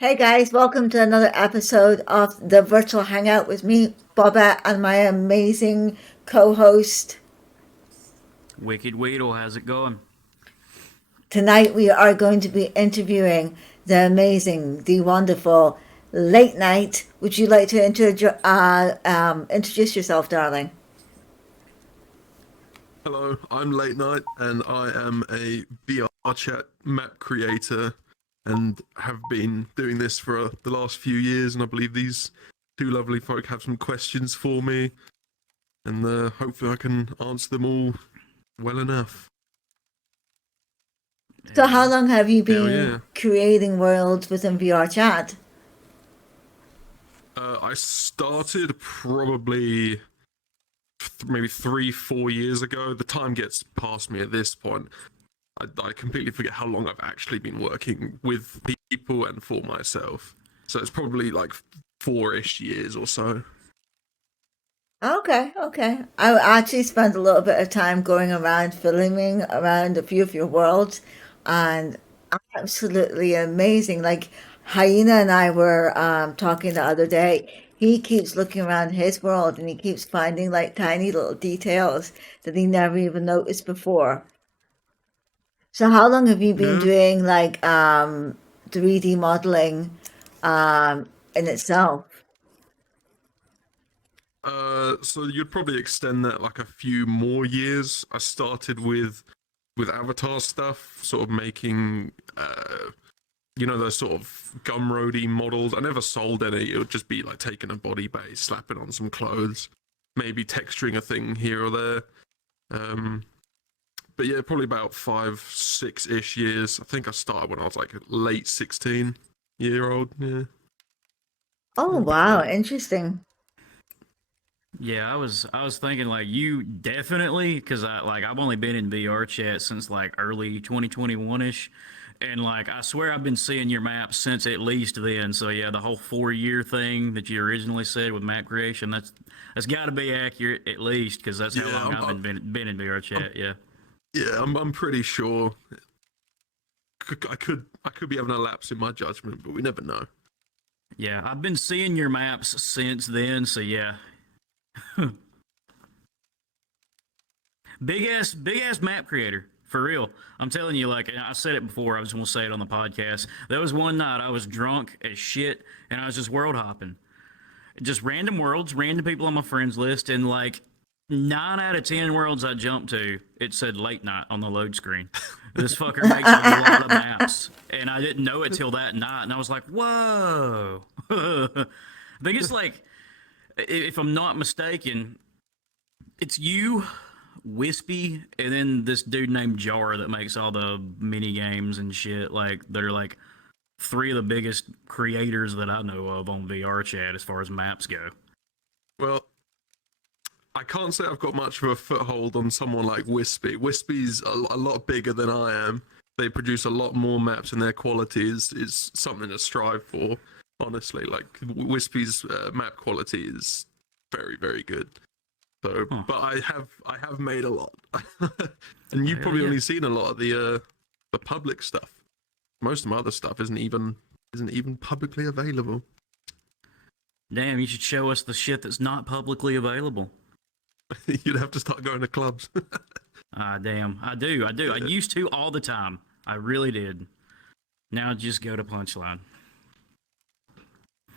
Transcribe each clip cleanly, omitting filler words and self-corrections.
Hey guys, welcome to another episode of the virtual hangout with me, Bobette, and my amazing co-host. Wicked Weedle, how's it going? Tonight we are going to be interviewing the amazing, the wonderful Late Night. Would you like to introduce yourself, darling? Hello, I'm Late Night, and I am a VRChat map creator, and have been doing this for the last few years. And I believe these two lovely folk have some questions for me, and hopefully I can answer them all well enough. So Hell how yeah. long have you Hell been yeah! creating worlds within VRChat? I started probably maybe 3, 4 years ago. The time gets past me at this point. I completely forget how long I've actually been working with people and for myself. So it's probably like 4-ish years or so. Okay, okay. I actually spent a little bit of time going around filming around a few of your worlds and absolutely amazing. Like Hyena and I were talking the other day. He keeps looking around his world and he keeps finding like tiny little details that he never even noticed before. So how long have you been Yeah. doing like 3D modeling in itself? So you'd probably extend that like a few more years. I started with avatar stuff, sort of making those sort of gumroady models. I never sold any. It would just be like taking a body base, slapping on some clothes, maybe texturing a thing here or there. Um, but yeah, probably about 5, 6-ish years. I think I started when I was like late 16-year-old. Yeah, Oh about wow, that. interesting. Yeah, I was thinking like you definitely because I've only been in VR chat since like early 2021 ish, and like I swear I've been seeing your maps since at least then. So yeah, the whole 4 year thing that you originally said with map creation that's got to be accurate at least because that's how Yeah, long I've been in VR I'm chat. Yeah. yeah, I'm pretty sure. I could be having a lapse in my judgment, but we never know. Yeah, I've been seeing your maps since then, so yeah. big ass map creator for real. I'm telling you, like I said it before. I just want to say it on the podcast. There was one night I was drunk as shit, and I was just world hopping, just random worlds, random people on my friends list, and like 9 out of 10 worlds I jumped to, it said late night on the load screen. This fucker makes a lot of maps, and I didn't know it till that night, and I was like, whoa. I think it's like, if I'm not mistaken, it's you, Wispy, and then this dude named Jar that makes all the mini games and shit. Like they're like three of the biggest creators that I know of on VR chat as far as maps go. Well, I can't say I've got much of a foothold on someone like Wispy. Wispy's a lot bigger than I am. They produce a lot more maps, and their quality is something to strive for. Honestly, like Wispy's map quality is very very good. So, Huh. but I have made a lot, and Well, you've hell probably yeah. only seen a lot of the public stuff. Most of my other stuff isn't even publicly available. Damn, you should show us the shit that's not publicly available. You'd have to start going to clubs. Ah, damn. I do. I do. I Yeah, used to all the time. I really did. Now just go to Punchline.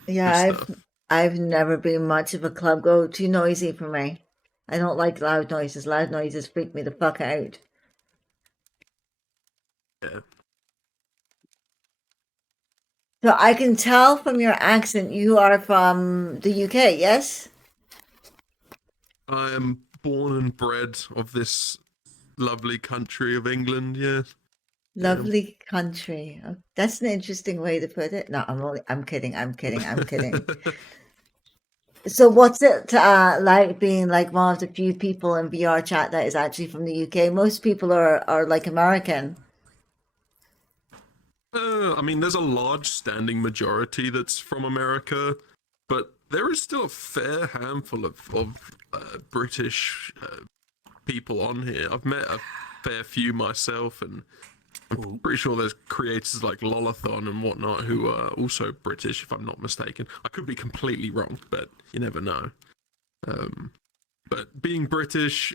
Yeah, good I've stuff. I've never been much of a club go. Too noisy for me. I don't like loud noises. Loud noises freak me the fuck out. Yeah, So I can tell from your accent you are from the UK, yes? I am born and bred of this lovely country of England. Yeah, yeah. Lovely country. Oh, that's an interesting way to put it. No, I'm kidding. I'm kidding. I'm kidding. So what's it like being like one of the few people in VR chat that is actually from the UK? Most people are like American. I mean, there's a large standing majority that's from America, but there is still a fair handful of British people on here. I've met a fair few myself, and Ooh. Pretty sure there's creators like Lolathon and whatnot who are also British, if I'm not mistaken. I could be completely wrong, but you never know. But being British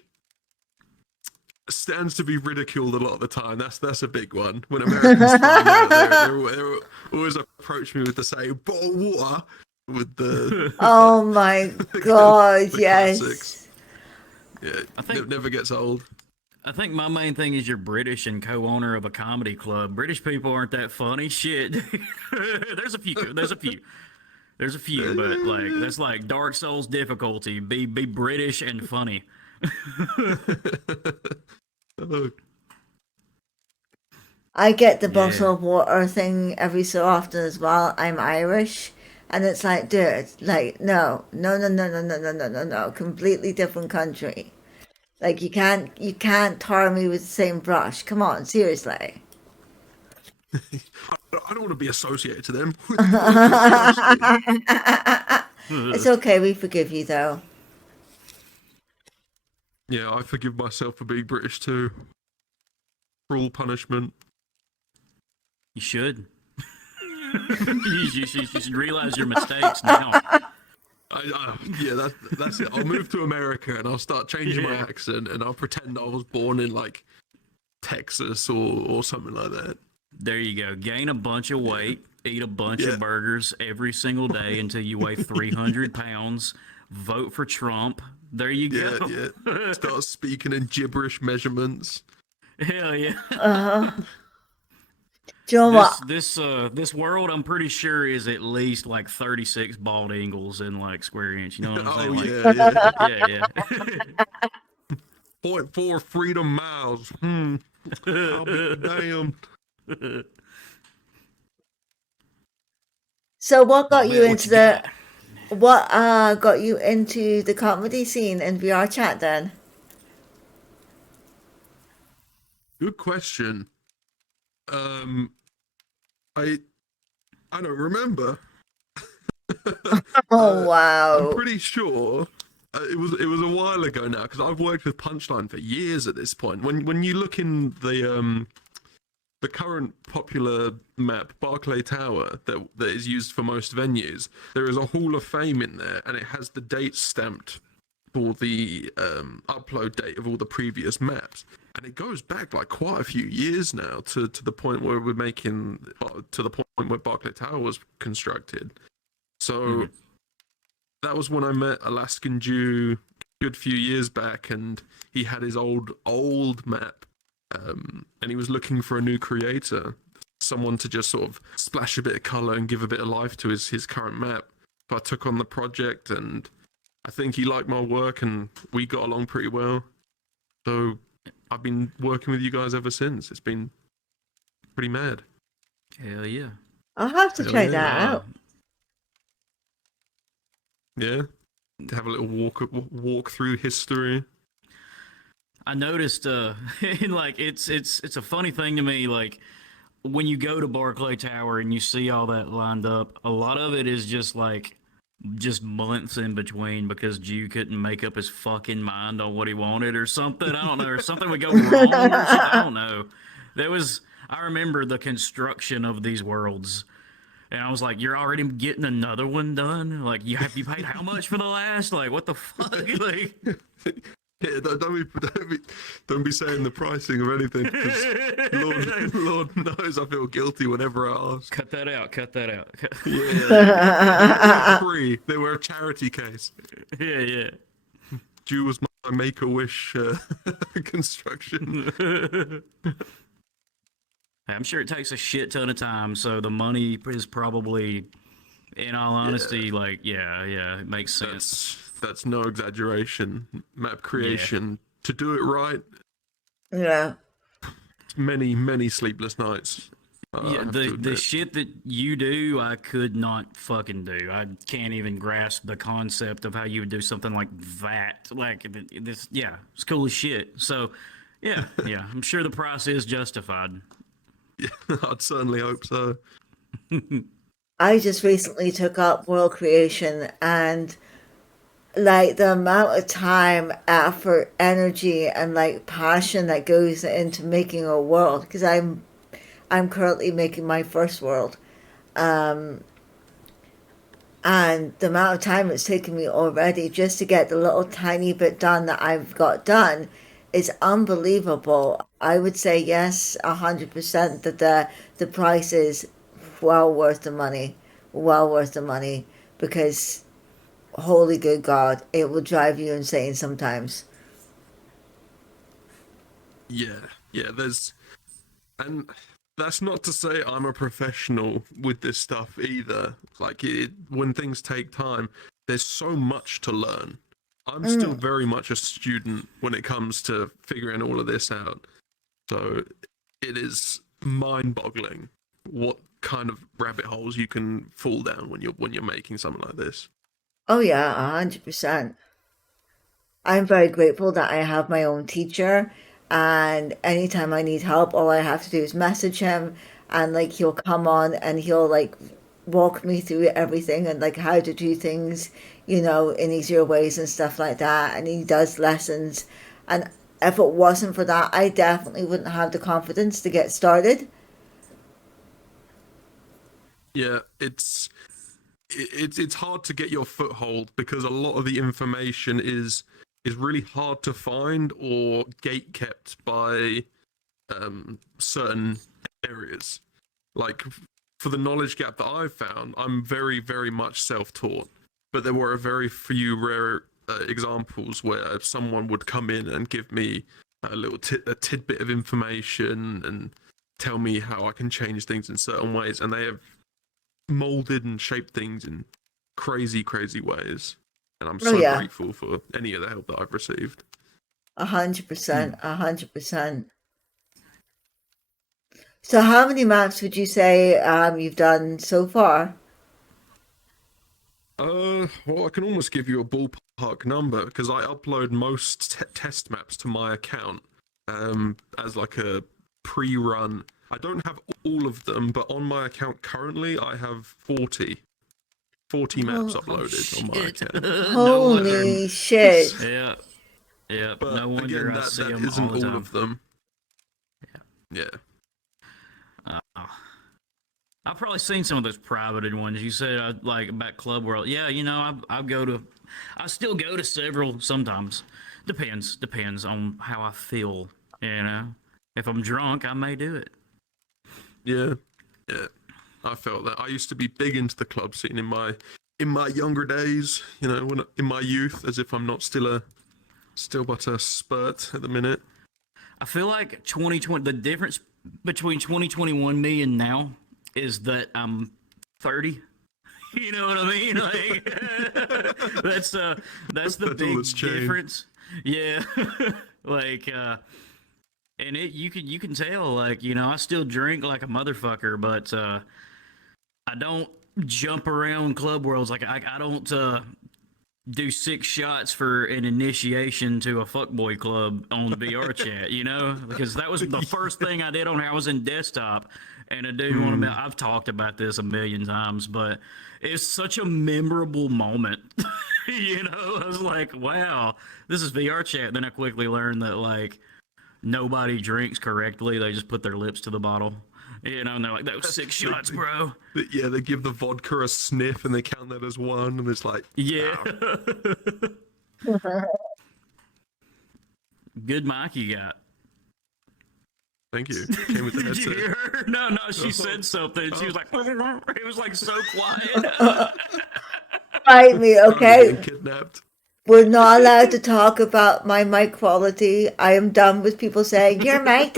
stands to be ridiculed a lot of the time. That's a big one. When Americans find out, they always approach me with the same bottle of water with the like Oh my God, the classics. yes. Yeah, I think never gets old. I think my main thing is you're British and co-owner of a comedy club. British people aren't that funny. Shit. There's a few. There's a few. There's a few, but like that's like Dark Souls difficulty. Be British and funny. Oh, I get the Yeah. bottle of water thing every so often as well. I'm Irish. And it's like, dude, like, no, no, no, no, no, no, no, no, no, no. Completely different country. Like you can't tar me with the same brush. Come on, seriously. I don't want to be associated to them. Disgusting. It's okay, we forgive you though. Yeah, I forgive myself for being British too. Cruel punishment. You should. You should realize your mistakes now. Yeah, that's it. I'll move to America and I'll start changing my Yeah. accent and I'll pretend I was born in like Texas or something like that. There you go. Gain a bunch of weight. Eat a bunch Yeah, of burgers every single day until you weigh 300 pounds. Vote for Trump. There you yeah, go. yeah. Start speaking in gibberish measurements. Hell yeah. Uh-huh. Do you know This what? this this world, I'm pretty sure, is at least like 36 bald eagles in like square inch. You know what I'm Oh saying? Like, yeah, yeah. yeah, Point four freedom miles. I'll be damned. yeah. So what got you Bet what into you got. the comedy scene in VR chat then? Good question. Um, I I don't remember. Oh I'm wow. pretty sure it was a while ago now because I've worked with Punchline for years at this point. When you look in the current popular map, Barclay Tower, that is used for most venues, there is a Hall of Fame in there, and it has the date stamped for the upload date of all the previous maps. And it goes back like quite a few years now to the point where we're making to the point where Barclay Tower was constructed. So Mhm. that was when I met Alaskan Jew a good few years back, and he had his old map, and he was looking for a new creator, someone to just sort of splash a bit of color and give a bit of life to his current map. So I took on the project, and I think he liked my work, and we got along pretty well. So I've been working with you guys ever since. It's been pretty mad. Hell yeah. I'll have to Hell try yeah. that out. Yeah, to have a little walk through history. I noticed like it's a funny thing to me, like when you go to Barclay Tower and you see all that lined up, a lot of it is just months in between because Jew couldn't make up his fucking mind on what he wanted or something. I don't know, or something would go wrong or something. I don't know. I remember the construction of these worlds. And I was like, "You're already getting another one done? Like, you paid how much for the last? Like, what the fuck? Like, Yeah, don't be saying the pricing of anything because Lord knows I feel guilty whenever I ask. cut that out. Cut that out. Yeah, free. They were a charity case. Yeah, yeah. Jew was my Make-A-Wish construction. I'm sure it takes a shit ton of time, so the money is probably, in all honesty, like, yeah, it makes sense. That's no exaggeration. Map Yeah. creation to do it right. Yeah. Many sleepless nights. I Yeah, have to the admit. shit that you do, I could not fucking do. I can't even grasp the concept of how you would do something like that. Like this, yeah, it's cool as shit. So, yeah, I'm sure the price is justified. Yeah, I'd certainly hope so. I just recently took up world creation and like the amount of time, effort, energy, and like passion that goes into making a world. Because I'm currently making my first world, and the amount of time it's taken me already just to get the little tiny bit done that I've got done is unbelievable. I would say yes, 100% that the price is well worth the money, well worth the money, because holy good God, it will drive you insane sometimes. Yeah, yeah. And that's not to say I'm a professional with this stuff either. Like when things take time, there's so much to learn. I'm still Mm. very much a student when it comes to figuring all of this out. So it is mind-boggling what kind of rabbit holes you can fall down when you're making something like this. Oh yeah, 100%. I'm very grateful that I have my own teacher, and anytime I need help, all I have to do is message him, and like he'll come on and he'll like walk me through everything and like how to do things, in easier ways and stuff like that. And he does lessons, and if it wasn't for that, I definitely wouldn't have the confidence to get started. Yeah, it's hard to get your foothold because a lot of the information is really hard to find or gate kept by certain areas. Like for the knowledge gap that I've found, I'm very much self-taught, but there were a very few rare examples where someone would come in and give me a tidbit of information and tell me how I can change things in certain ways, and they have molded and shaped things in crazy ways. And I'm Oh so yeah, grateful for any of the help that I've received. 100%, Hmm. 100%. So how many maps would you say you've done so far? Well, I can almost give you a ballpark number because I upload most test maps to my account as like a pre-run. I don't have all of them, but on my account currently I have 40 maps Oh, Oh uploaded on my shit! account. No wonder. holy shit. Yeah, yeah. But No wonder again, I that see that them all isn't the all time. of them. Yeah. Uh, I've probably seen some of those privated ones. You said like about Club World. Yeah, I go to, I still go to several sometimes. Depends on how I feel. You know, if I'm drunk, I may do it. Yeah. Yeah. I felt that. I used to be big into the club scene in my younger days, when in my youth, as if I'm not still but a spurt at the minute. I feel like 2020. The difference between 2021 me and now is that I'm 30. You know what I mean? Like that's the That's all that's big changed. difference. Yeah. like and it you can tell like, I still drink like a motherfucker, but I don't jump around club worlds like I don't do 6 shots for an initiation to a fuckboy club on VRChat, because that was the first thing I did on here. I was in desktop, and a dude wanted me. Hmm. I've talked about this a million times, but it's such a memorable moment. I was like, wow, this is VRChat. Then I quickly learned that like nobody drinks correctly; they just put their lips to the bottle. And they're like, that was six they, shots, bro. yeah, they give the vodka a sniff and they count that as one, and it's like, Yeah. oh, Good mic you got. thank you. Came with the Did you headset. hear her? No, no, she Oh, said something. She oh, was like, it was like so quiet. Fight me, thought I was being okay? kidnapped. We're not allowed to talk about my mic quality. I am done with people saying, your mic.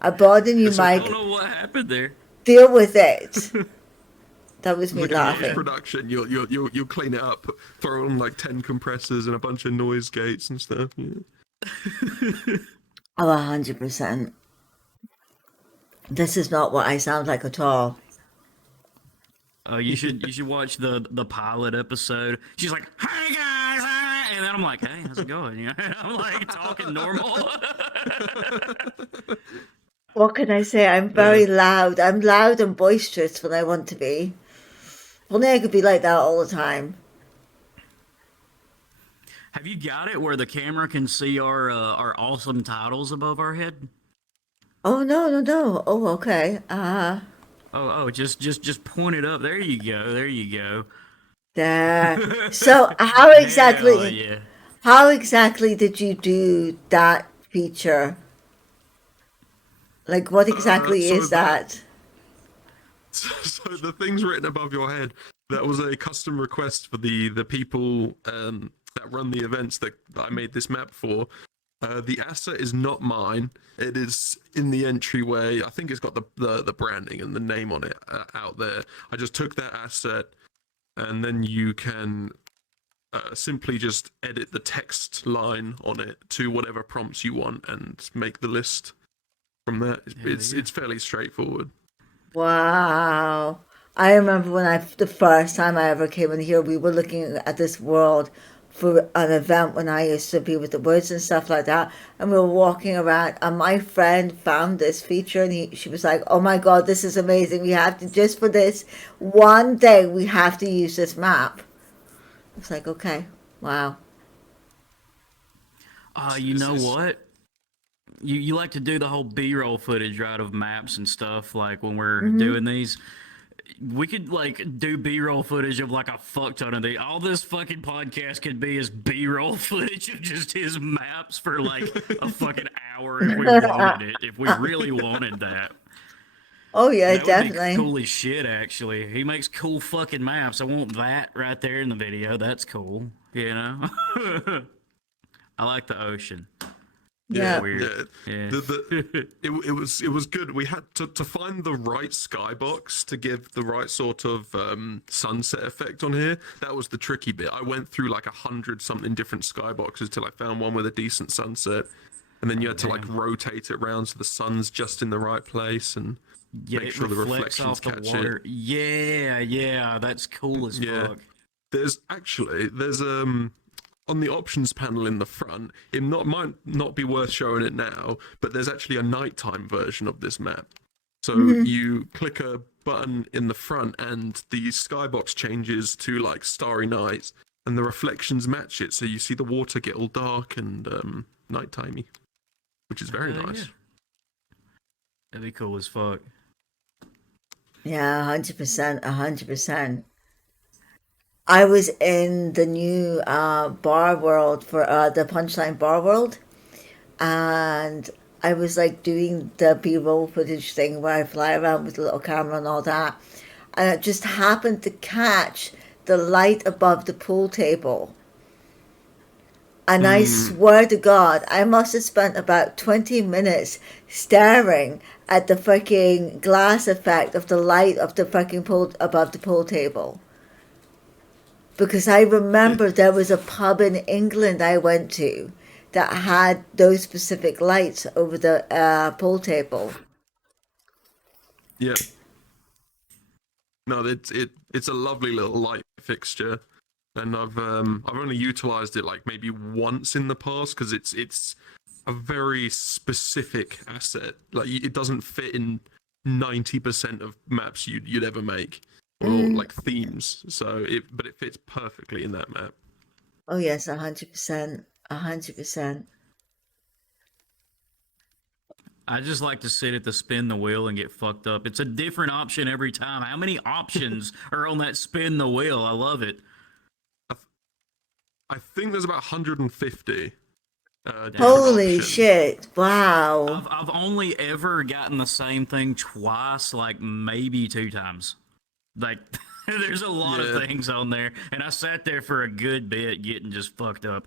I bought a new It's I okay. don't mic. know what happened there. Deal with it. That was me Like in post Yeah. laughing. production, you'll clean it up, throw on like 10 compressors and a bunch of noise gates and stuff. Yeah. Oh, 100%. This is not what I sound like at all. You should watch the pilot episode. She's like, "Hey guys," and then I'm like, "Hey, how's it going?" I'm like talking normal. What can I say? I'm Uh, very loud. I'm loud and boisterous when I want to be. Only I could be like that all the time. Have you got it where the camera can see our awesome titles above our head? Oh no, no, no. Oh, okay. Just point it up. There you go. There you go. There. So Hell yeah. how exactly did you do that feature? Like, what exactly So is that that? so the things written above your head, that was a custom request for the people that run the events that I made this map for. The asset is not mine. It is in the entryway. I think it's got the branding and the name on it out there. I just took that asset, and then you can simply just edit the text line on it to whatever prompts you want and make the list from there. Hell yeah. It's fairly straightforward. Wow. I remember when the first time I ever came in here, we were looking at this world for an event when I used to be with the woods and stuff like that. And we were walking around, and my friend found this feature, and she was like, "Oh my God, this is amazing. We have to, just for this one day, we have to use this map." It's like, okay, wow. You know It's what? You like to do the whole B-roll footage, right, of maps and stuff, like when we're Hmm. doing these. We could like do B-roll footage of like a fuck ton of these. All this fucking podcast could be is B-roll footage of just his maps for like a fucking hour if we wanted it. If we really wanted that, Oh yeah, that would be definitely. cool as shit. Actually, he makes cool fucking maps. I want that right there in the video. That's cool. You know. I like the ocean. It's Yeah, Yeah. weird. yeah. Yeah. It was good. We had to find the right skybox to give the right sort of sunset effect on here. That was the tricky bit. I went through like 100 something different skyboxes till I found one with a decent sunset, and then you Oh had to like damn. rotate it around so the sun's just in the right place and Yeah, make it sure the reflects reflections off the catch it. water. Yeah, yeah, that's cool as Yeah, fuck. there's on the options panel in the front. It not might not be worth showing it now, but there's actually a nighttime version of this map. So Hmm. you click a button in the front, and the skybox changes to like starry night, and the reflections match it. So you see the water get all dark and nighttimey, which is very Hell yeah, nice. that'd be cool as fuck. Yeah, 100%, 100%. I was in the new bar world for the Punchline bar world, and I was like doing the B-roll footage thing where I fly around with a little camera and all that, and it just happened to catch the light above the pool table. And I Hmm. swear to God, I must have spent about 20 minutes staring at the fucking glass effect of the light of the fucking pool above the pool table. Because I Yeah. remember there was a pub in England I went to that had those specific lights over the pool table. Yeah. No, it's a lovely little light fixture, and I've only utilized it like maybe once in the past because it's a very specific asset. Like it doesn't fit in 90% of maps you'd ever make, or Mm. like themes. But it fits perfectly in that map. Oh yes, 100%, 100%. I just like to sit at the spin the wheel and get fucked up. It's a different option every time. How many options are on that spin the wheel? I love it. I, I think there's about 150 different Damn. Holy options. shit! Wow. I've only ever gotten the same thing twice, like maybe two times. Like there's a lot of Yeah, things on there, and I sat there for a good bit getting just fucked up.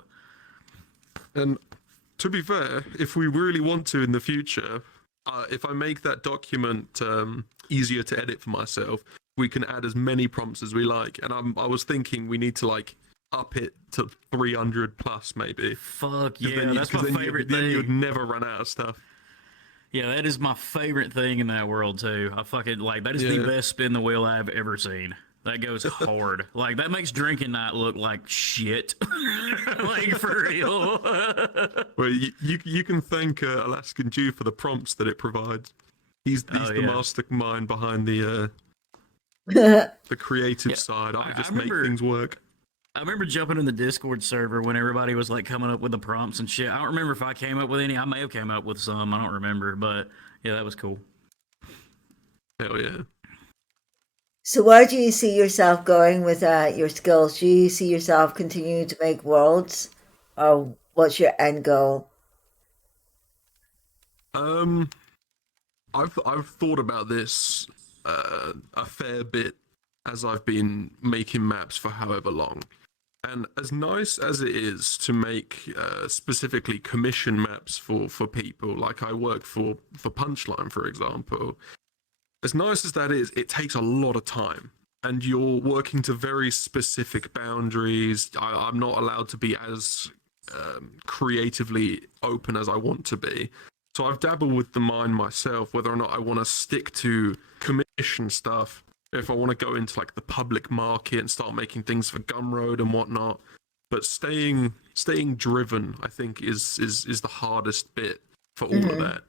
and to be fair, if we really want to in the future, if I make that document easier to edit for myself, we can add as many prompts as we like. And I was thinking we need to like up it to 300 plus maybe, Fuck because yeah, that's my favorite then you'd thing. never run out of stuff. Yeah, that is my favorite thing in that world too. I fucking like that is the Yeah. best spin the wheel I've ever seen. That goes hard. Like that makes drinking night look like shit. Like for real. Well, you can thank Alaskan Jew for the prompts that it provides. Oh He's the yeah. mastermind behind the creative Yeah. side. I I just make remember things work. I remember jumping in the Discord server when everybody was like coming up with the prompts and shit. I don't remember if I came up with any. I may have came up with some. I don't remember, but yeah, that was cool. Hell yeah. So where do you see yourself going with your skills? Do you see yourself continuing to make worlds, or what's your end goal? Um, I've thought about this a fair bit as I've been making maps for however long. And as nice as it is to make specifically commission maps for people, like I work for Punchline, for example, as nice as that is, it takes a lot of time. And you're working to very specific boundaries. I'm not allowed to be as creatively open as I want to be. So I've dabbled with the mind myself, whether or not I want to stick to commission stuff, if I want to go into like the public market and start making things for Gumroad and whatnot. But staying driven, I think, is the hardest bit for all of Hmm. that.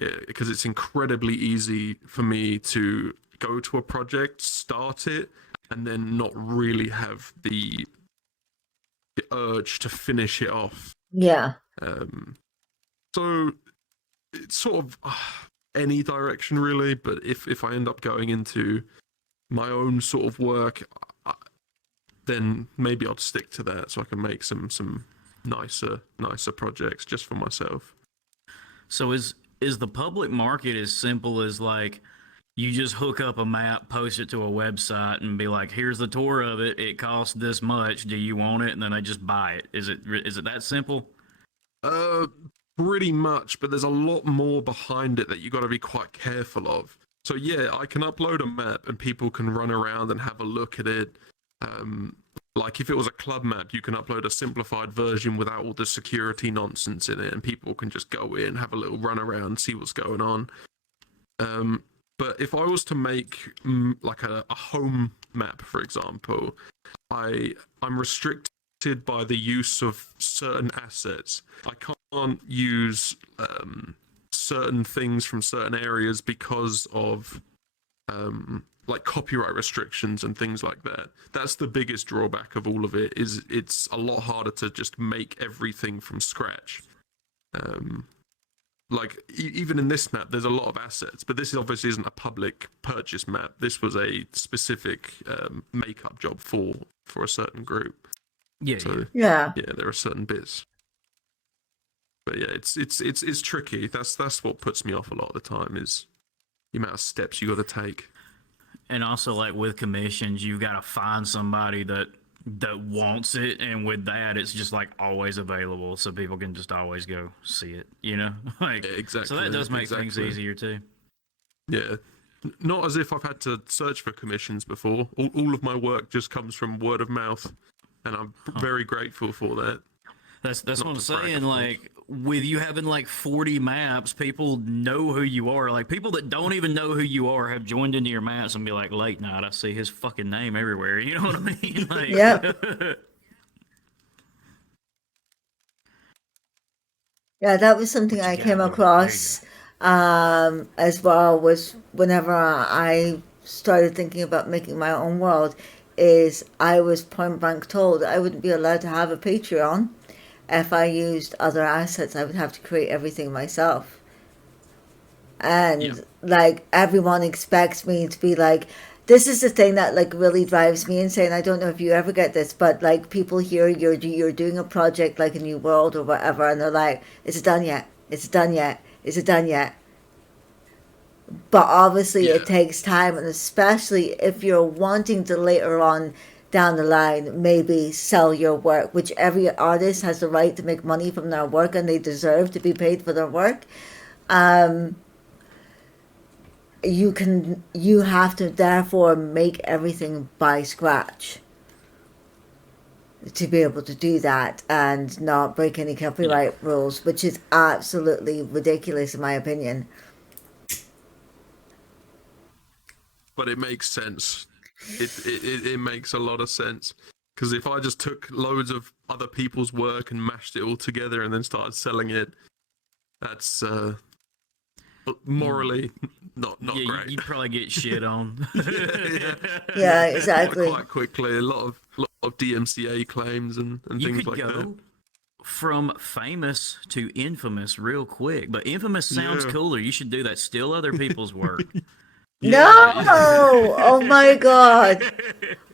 Yeah, because it's incredibly easy for me to go to a project, start it, and then not really have the urge to finish it off. Yeah. Um, so it's sort of any direction really, but if I end up going into my own sort of work, then maybe I'll stick to that so I can make some nicer projects just for myself. So is the public market as simple as like you just hook up a map, post it to a website, and be like, "Here's the tour of it. It costs this much. Do you want it?" And then they just buy it. Is it that simple? Uh, Pretty much, but there's a lot more behind it that you got to be quite careful of. So yeah, I can upload a map and people can run around and have a look at it. Um, like if it was a club map, you can upload a simplified version without all the security nonsense in it, and people can just go in, have a little run around, see what's going on. Um, but if I was to make like a home map, for example, I'm restricted by the use of certain assets. I can't use certain things from certain areas because of like copyright restrictions and things like that. That's the biggest drawback of all of it. Is it's a lot harder to just make everything from scratch. Um, like even in this map, there's a lot of assets, but this obviously isn't a public purchase map. This was a specific makeup job for a certain group. Yeah, yeah. So Yeah. yeah, there are certain bits, but yeah, it's tricky. That's what puts me off a lot of the time is the amount of steps you got to take. And also, like with commissions, you've got to find somebody that wants it, and with that, it's just like always available, so people can just always go see it. You know, like Yeah, so that does make things exactly. easier too. Yeah, not as if I've had to search for commissions before. All of my work just comes from word of mouth, and I'm very grateful for that. That's what Not I'm to brag, saying. of course. Like with you having like 40 maps, people know who you are. Like people that don't even know who you are have joined into your maps and be like, late night, I see his fucking name everywhere. You know what I mean? Yep. Like, Yeah, that was something what you I came got, bro? There you go. across as well. Was whenever I started thinking about making my own world, is I was point blank told I wouldn't be allowed to have a Patreon if I used other assets. I would have to create everything myself. Yeah, And like everyone expects me to be like, this is the thing that like really drives me insane. I don't know if you ever get this, but like people hear you're doing a project like a new world or whatever, and they're like, is it done yet? Is it done yet? Is it done yet? But obviously it Yeah, takes time, and especially if you're wanting to later on down the line maybe sell your work, which every artist has the right to make money from their work and they deserve to be paid for their work. um you have to therefore make everything by scratch to be able to do that and not break any yeah. copyright rules, which is absolutely ridiculous in my opinion. but it makes sense. It makes a lot of sense because if I just took loads of other people's work and mashed it all together and then started selling it, that's You, morally not yeah, great. you'd probably get shit on. Yeah, yeah, Yeah, yeah. exactly. Quite quickly. A lot of of DMCA claims and You things could like that. go from famous to infamous real quick, but infamous sounds Yeah. cooler. You should do that. Steal other people's work. No! Yeah. Oh my God.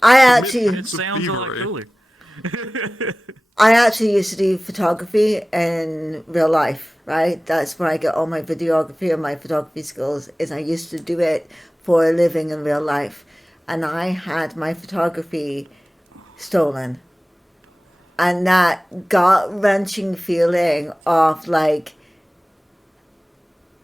I actually It Myths of sounds a lot thievery. cooler. I actually used to do photography in real life, right? That's where I get all my videography and my photography skills is I used to do it for a living in real life. And I had my photography stolen. And that gut-wrenching feeling of like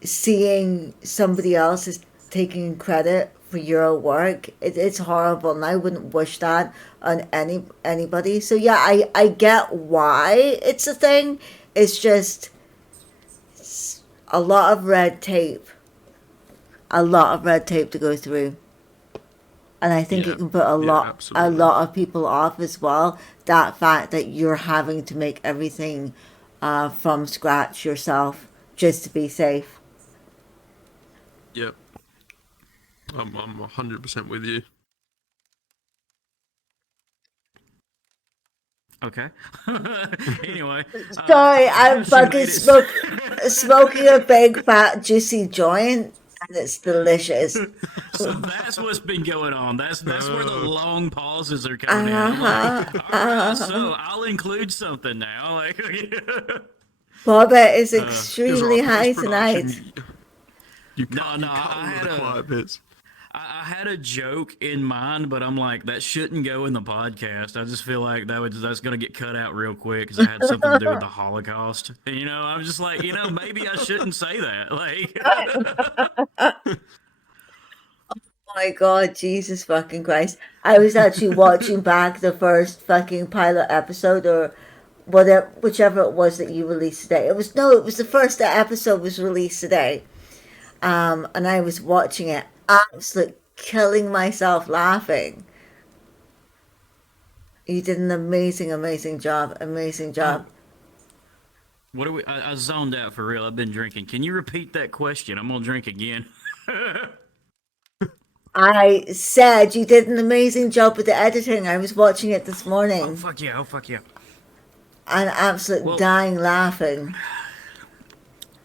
seeing somebody else is taking credit for your work, it's horrible, and I wouldn't wish that on anybody. So yeah, I get why it's a thing. It's just a lot of red tape, a lot of red tape to go through, and I think it Yeah. can put Yeah, a absolutely. lot of people off as well. That fact that you're having to make everything from scratch yourself just to be safe. Yep. I'm 100% with you. Okay. Anyway, Sorry, I'm she fucking made it. smoking a big fat juicy joint, and it's delicious. So that's what's been going on. That's where the Uh, long pauses are coming in. I'm like, Uh-huh, all right, uh-huh. so I'll include something now. Like, Bobette is Because our extremely post high tonight. production, no, you no, cut all of the quiet bits. I had a joke in mind, but I'm like, that shouldn't go in the podcast. I just feel like that's gonna get cut out real quick because I had something to do with the Holocaust. And, I'm just like, maybe I shouldn't say that. Like, Oh my God, Jesus fucking Christ. I was actually watching back the first fucking pilot episode or whatever, whichever it was that you released today. It was the first episode was released today. And I was watching it, absolutely killing myself laughing. You did an amazing, amazing job. Amazing job. oh, what are we? I zoned out for real. I've been drinking. Can you repeat that question? I'm gonna drink again. I said you did an amazing job with the editing. I was watching it this Oh morning fuck yeah! Oh fuck yeah! and absolutely Well, dying laughing.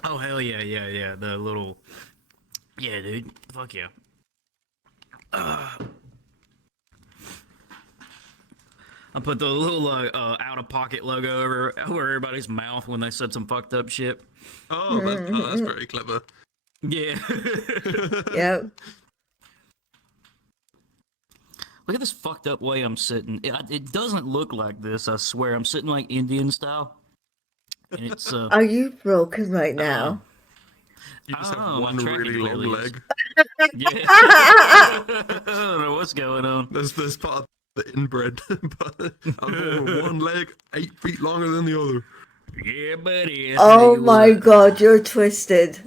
oh hell yeah, yeah, yeah. The little, yeah, dude. Fuck yeah. I put the little out of pocket logo over everybody's mouth when they said some fucked up shit. Oh, that's very clever. Yeah. Yep. Look at this fucked up way I'm sitting. It doesn't look like this. I swear. I'm sitting like Indian style, and it's Are you broken right uh now? You I just don't have know. My one tracking really long clearly is. leg. Yeah. I don't know what's going on. There's part of the inbred, but I'm born with one leg 8 feet longer than the other. Yeah, buddy. I tell Oh you my what. God, you're twisted.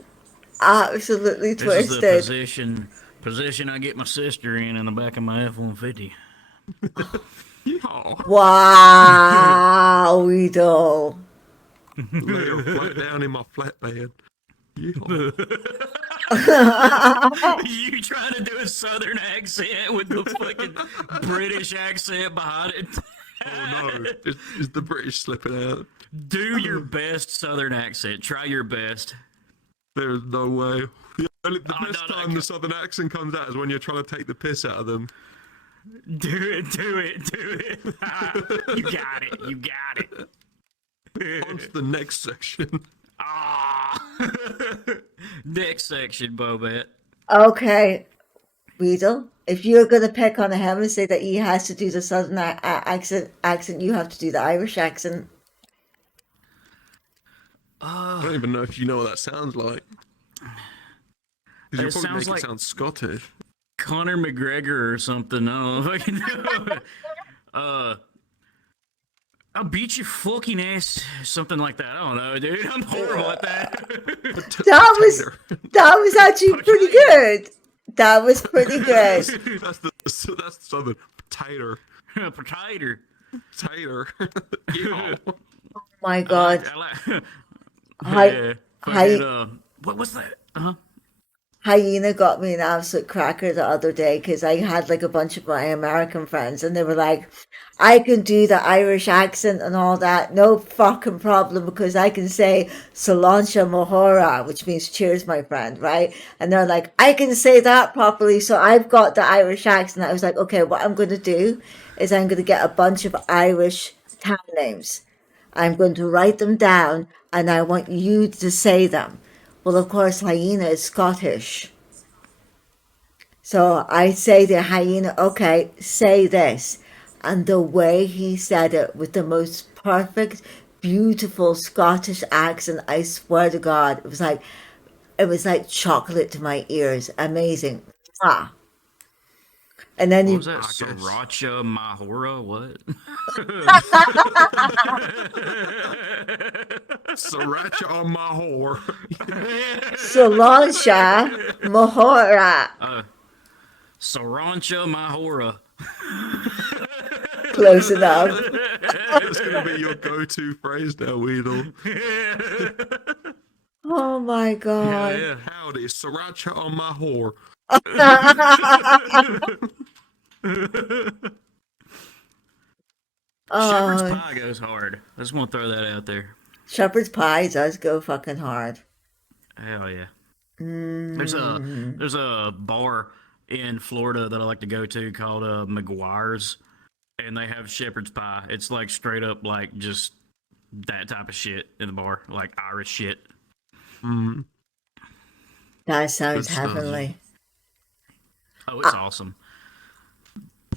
Absolutely This is the twisted. position I get my sister in the back of my F-150. Yeehaw! Wow, Weedle. Lay her flat down in my flatbed. Yeehaw! You trying to do a southern accent with the fucking British accent behind it? Oh no, is the British slipping out? Do your best southern accent. Try your best. There's no way. The Oh, best no, time the southern accent comes out is when you're trying to take the piss out of them. Do it, do it, do it. You got it, you got it. On to the next section. Ah. Next section, Bobette. Okay, Weedle. If you're gonna pick on him and say that he has to do the southern accent, you have to do the Irish accent. I don't even know if you know what that sounds like. Because It you'll probably sounds make like it sound Scottish. Conor McGregor or something. I don't know if I can do it. I'll beat your fucking ass. Something like that. I don't know, dude. I'm horrible at that. That was Potato. that was actually pretty good. That was pretty good. that's the southern potato. Potato. Potato. Yeehaw. My I God. like, I like Hi, yeah. hi. Fucking, what's that? Hyena got me an absolute cracker the other day because I had like a bunch of my American friends and they were like, I can do the Irish accent and all that, no fucking problem because I can say Solancha Mohora, which means cheers, my friend, right? And they're like, I can say that properly, so I've got the Irish accent. I was like, okay, what I'm going to do is I'm going to get a bunch of Irish town names. I'm going to write them down and I want you to say them. Well, of course, hyena is Scottish. So I say to hyena, okay, say this. And the way he said it with the most perfect, beautiful Scottish accent, I swear to God, it was like chocolate to my ears. Amazing. Ah. And then What was you that? I guess. Sriracha Mahora? What? Sriracha on my whore. Solancha Mohora. uh, Sriracha Mahora. Close enough. That's gonna be your go-to phrase now, Weedle. Oh my Hell God. yeah. Howdy, sriracha on my whore. Shepherd's Oh, pie goes hard. I just want to throw that out there. shepherd's pie does go fucking hard. Hell yeah. There's a Mm. there's a bar in Florida that I like to go to called McGuire's, and they have shepherd's pie. It's like straight up like just that type of shit in the bar, like Irish shit. Mm, That good sounds stuff. heavenly. Oh, it's I, awesome.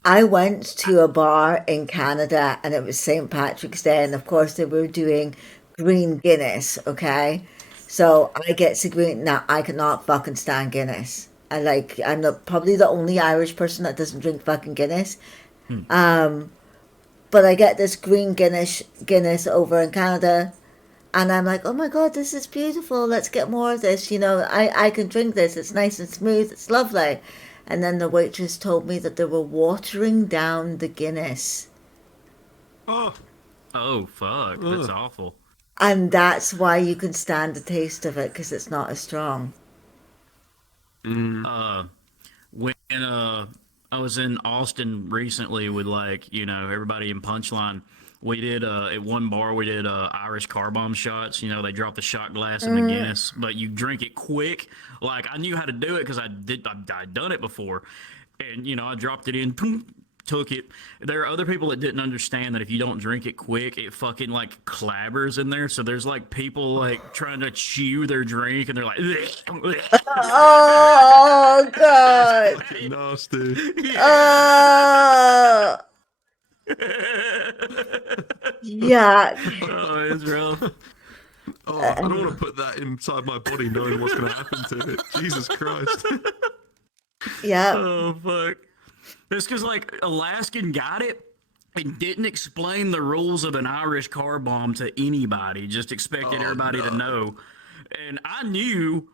I went to a bar in Canada and it was St. Patrick's Day, and of course they were doing green Guinness, okay? So I get to green. Now I cannot fucking stand Guinness. I'm probably the only Irish person that doesn't drink fucking Guinness. Hmm. But I get this green Guinness over in Canada. And I'm like, oh my God, this is beautiful. Let's get more of this. I can drink this. It's nice and smooth. It's lovely. And then the waitress told me that they were watering down the Guinness. Oh, Oh fuck, that's ugh. awful. And that's why you can stand the taste of it because it's not as strong. Mm. Uh, when I was in Austin recently with everybody in Punchline, we did at one bar we did Irish car bomb shots. They drop the shot glass in the Mm. Guinness, but you drink it quick. Like I knew how to do it because I'd done it before, and I dropped it in. Boom, took it. There are other people that didn't understand that if you don't drink it quick, it fucking like clabbers in there. So there's like people like trying to chew their drink, and they're like, Oh, That's God. fucking nasty. Oh, yuck. Oh, it's rough. Oh, I don't want to put that inside my body knowing what's going to happen to it. Jesus Christ. Yep. Oh fuck. It's because like Alaskan got it and didn't explain the rules of an Irish car bomb to anybody. Just expected Oh, everybody to no. know. And I knew.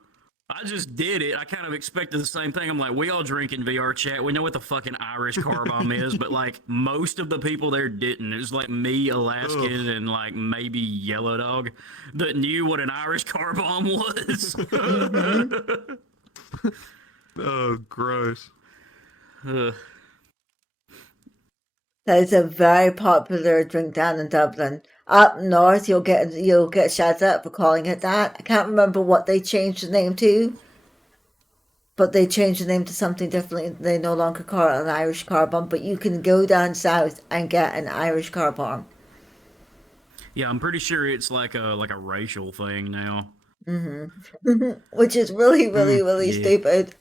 I just did it. I kind of expected the same thing. I'm like, we all drink in VRChat. We know what the fucking Irish car bomb is, but like most of the people there didn't. It was like me, Ugh. Alaskan, and like maybe Yellow Dog that knew what an Irish car bomb was. Mm-hmm. Oh, gross. Ugh. That is a very popular drink down in Dublin. Up north, you'll get shouted at for calling it that. I can't remember what they changed the name to, but they changed the name to something different. They no longer call it an Irish car bomb, but you can go down south and get an Irish car bomb. Yeah, I'm pretty sure it's like a racial thing now. Mm-hmm. Which is really, really, Mm. really Yeah. stupid.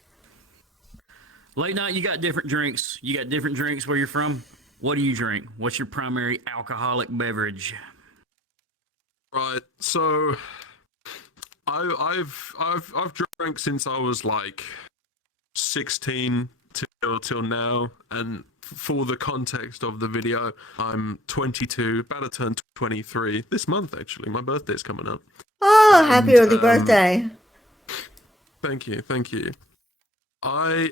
Late night, you got different drinks. You got different drinks where you're from. What do you drink? What's your primary alcoholic beverage? Right. So I've drank since I was like 16 till now, and for the context of the video, I'm 22, about to turn 23 this month. Actually, my birthday's coming up, Oh, happy and early birthday. thank you. I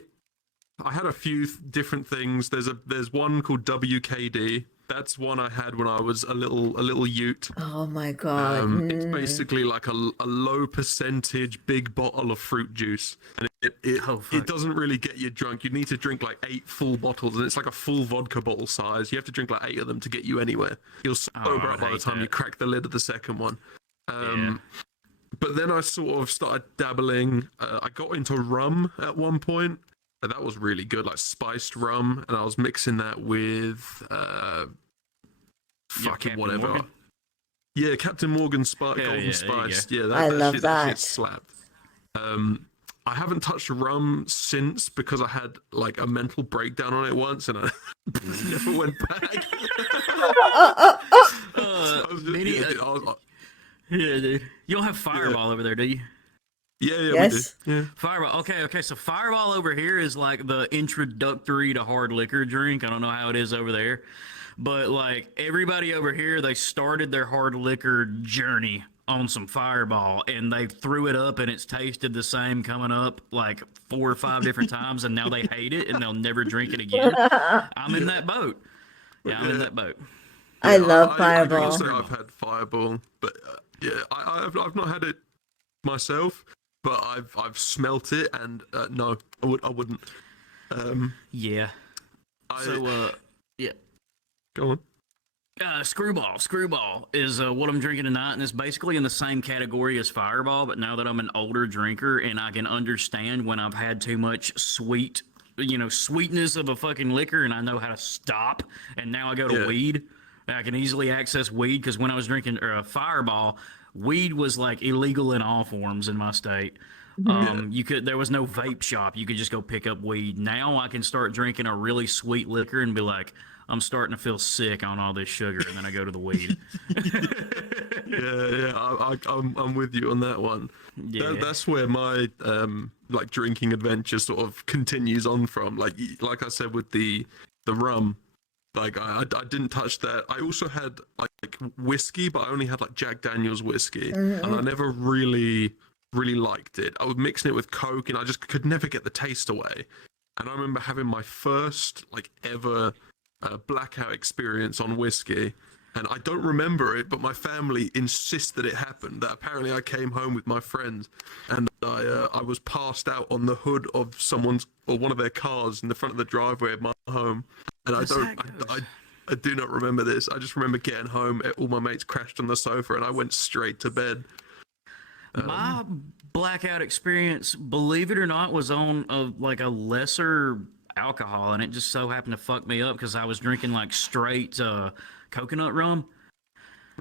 I had a few different things. There's one called WKD. That's one I had when I was a little ute. Oh my God. It's basically like a low percentage big bottle of fruit juice, and Oh it fuck. doesn't really get you drunk. You need to drink like 8 full bottles, and it's like a full vodka bottle size. You have to drink like 8 of them to get you anywhere. You'll Oh, I sober up would by the hate time you that. crack the lid of the second one. Yeah. But then I sort of started dabbling. I got into rum at one point, and that was really good, like spiced rum, and I was mixing that with Yep, fucking Captain whatever. Morgan. Yeah, Captain Morgan Hell Golden yeah, there you go. Spiced. Yeah, I love that shit that. slapped. Um, I haven't touched rum since because I had like a mental breakdown on it once, and I never went back. I was just, Many, yeah, dude, yeah, dude. You don't have yeah, Fireball over there, do you? yeah, we do. Yes. Yeah, Fireball. Okay. So Fireball over here is like the introductory to hard liquor drink. I don't know how it is over there, but like everybody over here, they started their hard liquor journey on some Fireball, and they threw it up, and it's tasted the same coming up like 4 or 5 different times, and now they hate it, and they'll never drink it again. I'm in yeah, that boat. Yeah, I'm in yeah. that boat. I Yeah, love I can't Fireball. say Fireball. I've had Fireball, but yeah, I've not had it myself, but I've smelt it, and no, I wouldn't. Um, Yeah. I So yeah. go on. Screwball. Screwball is what I'm drinking tonight, and it's basically in the same category as Fireball. But now that I'm an older drinker and I can understand when I've had too much sweetness of a fucking liquor, and I know how to stop. And now I go to Yeah, weed. I can easily access weed because when I was drinking Fireball, weed was like illegal in all forms in my state. yeah, There was no vape shop. You could just go pick up weed. Now I can start drinking a really sweet liquor and be like, I'm starting to feel sick on all this sugar, and then I go to the weed. yeah. I'm with you on that one. Yeah. That's where my like drinking adventure sort of continues on from. Like I said with the rum. Like I didn't touch that. I also had like whiskey, but I only had like Jack Daniel's whiskey, and I Mhm. never really liked it. I was mixing it with Coke, and I just could never get the taste away. And I remember having my first like ever blackout experience on whiskey, and I don't remember it, but my family insist that it happened. That apparently I came home with my friends, and I was passed out on the hood of someone's or one of their cars in the front of the driveway of my home, and I How's don't that goes? I do not remember this. I just remember getting home, all my mates crashed on the sofa, and I went straight to bed. My Um, blackout experience, believe it or not, was on like a lesser alcohol, and it just so happened to fuck me up because I was drinking like straight coconut rum,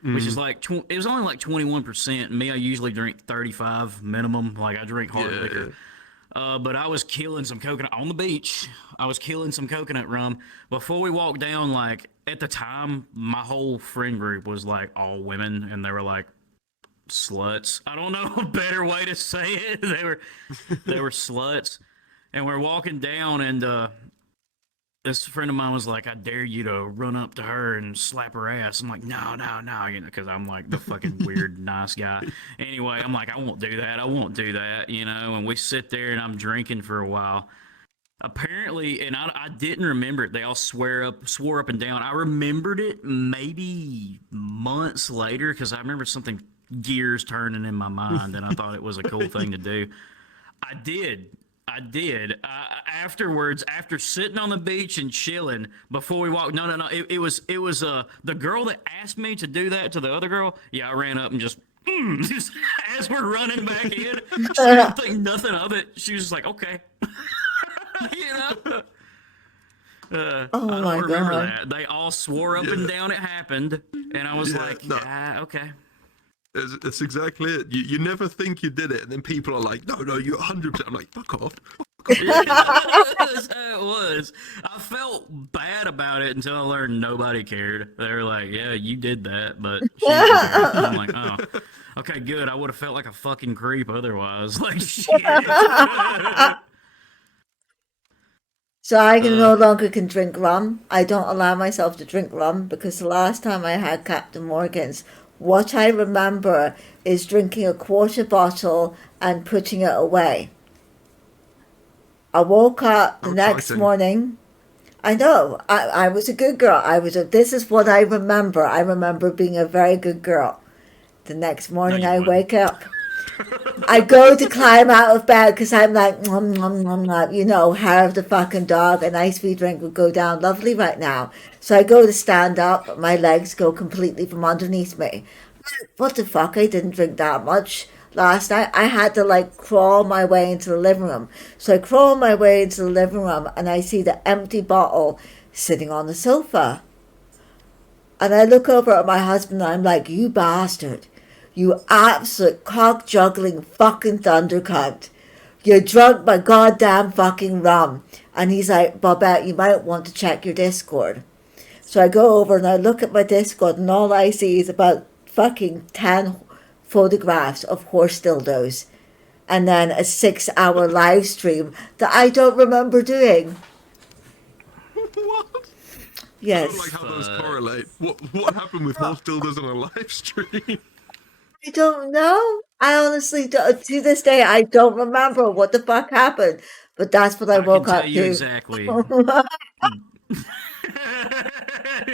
which is mm, like it was only like 21%. Me, I usually drink 35 minimum. Like I drink hard yeah, liquor. But I was killing some coconut on the beach. I was killing some coconut rum before we walked down. Like at the time, my whole friend group was like all women, and they were like sluts. I don't know a better way to say it. They were sluts, and we're walking down, and this friend of mine was like, "I dare you to run up to her and slap her ass." I'm like, "No, no, no," because I'm like the fucking weird nice guy. Anyway, I'm like, "I won't do that. I won't do that," And we sit there, and I'm drinking for a while. Apparently, and I didn't remember it. They all swore up and down. I remembered it maybe months later because I remember something gears turning in my mind, and I thought it was a cool thing to do. I did. I did. Afterwards, after sitting on the beach and chilling before we walked. No, no, no. It was the girl that asked me to do that to the other girl. Yeah, I ran up and just as we're running back in, she didn't think nothing of it. She was just like, okay, you know. Oh I don't my remember God. that. They all swore up and yeah, down it happened, and I was yeah. like, No, okay. it's exactly it. You never think you did it, and then people are like, no, you 100%. I'm like, fuck off. That's how it was. I felt bad about it until I learned nobody cared. They were like, "Yeah, you did that, but she didn't care." And I'm like, "Oh, okay, good. I would have felt like a fucking creep otherwise." Like shit. So I can uh, no longer can drink rum. I don't allow myself to drink rum because the last time I had Captain Morgan's, what I remember is drinking a quarter bottle and putting it away. I woke up the How next exciting. morning. I know. I was a good girl. This is what I remember. I remember being a very good girl. The next no, morning you I wouldn't. wake up. I go to climb out of bed because I'm like, hair of the fucking dog. A nice wee drink would go down lovely right now. So I go to stand up, but my legs go completely from underneath me. What the fuck? I didn't drink that much last night. I had to like crawl my way into the living room. So I crawl my way into the living room and I see the empty bottle sitting on the sofa. And I look over at my husband and I'm like, you bastard. You absolute cock juggling fucking thunder cunt. You're drunk by goddamn fucking rum. And he's like, Bobette, you might want to check your Discord. So I go over and I look at my Discord and all I see is about fucking 10 photographs of horse dildos. And then a 6 hour live stream that I don't remember doing. What? I don't like Yes. how those correlate. What happened with horse dildos on a live stream? I don't know. I honestly don't, to this day, I don't remember what the fuck happened. But that's what I I can woke tell up you to. exactly.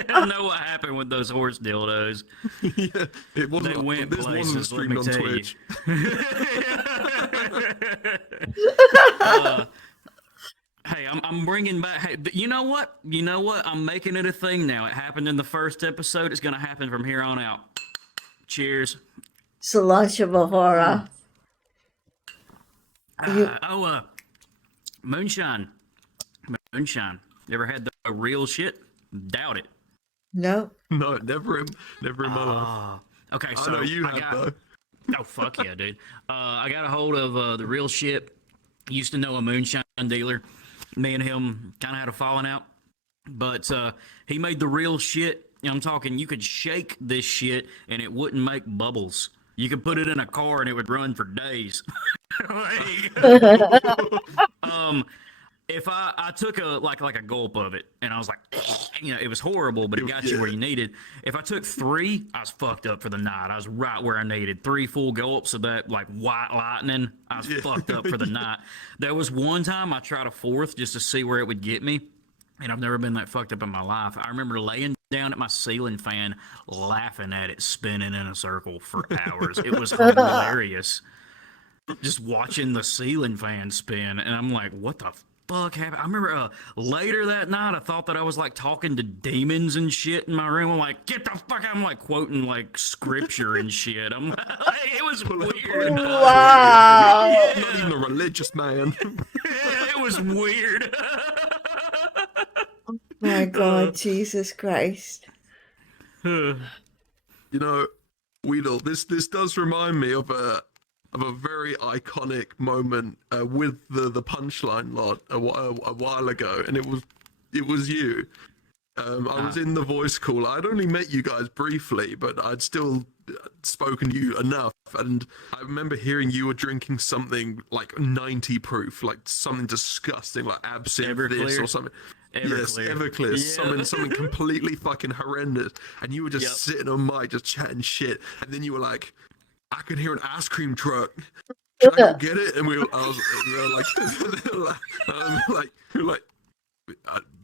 I know what happened with those horse dildos. Yeah, it They wasn't. went This wasn't places, let me streamed on tell you. Twitch. Hey, I'm bringing back. Hey, you know what? You know what? I'm making it a thing now. It happened in the first episode. It's gonna happen from here on out. Cheers. Solange Bahora. You Moonshine. Moonshine. You ever had the real shit? Doubt it. no. No, never in my life. Okay, I so know you I have got. though. Oh fuck yeah, dude! I got a hold of the real shit. Used to know a moonshine dealer. Me and him kind of had a falling out, but he made the real shit. I'm talking. You could shake this shit and it wouldn't make bubbles. You could put it in a car and it would run for days. Like, um, if I took a gulp of it and I was like, it was horrible, but it got you where you needed. If I took three, I was fucked up for the night. I was right where I needed. Three full gulps of that like white lightning, I was fucked up for the night. There was one time I tried a fourth just to see where it would get me. And I've never been that fucked up in my life. I remember laying down at my ceiling fan, laughing at it spinning in a circle for hours. It was hilarious. Just watching the ceiling fan spin, and I'm like, what the fuck happened? I remember later that night, I thought that I was like talking to demons and shit in my room. I'm like, get the fuck out. I'm like quoting like scripture and shit. I'm like, it was weird. Wow. Not even a religious man. It was weird. My God, Jesus Christ. You know, Weedle, this does remind me of a very iconic moment with the Punchline lot a while ago, and it was you. I was in the voice call. I'd only met you guys briefly, but I'd still spoken to you enough. And I remember hearing you were drinking something like 90 proof, like something disgusting, like absinthe this Everclear. or something. Yes, Everclear. Everclear, Yeah. something completely fucking horrendous. And you were just Yep. sitting on mic, just chatting shit. And then you were like, I could hear an ice cream truck. Should I go get it? And we were like,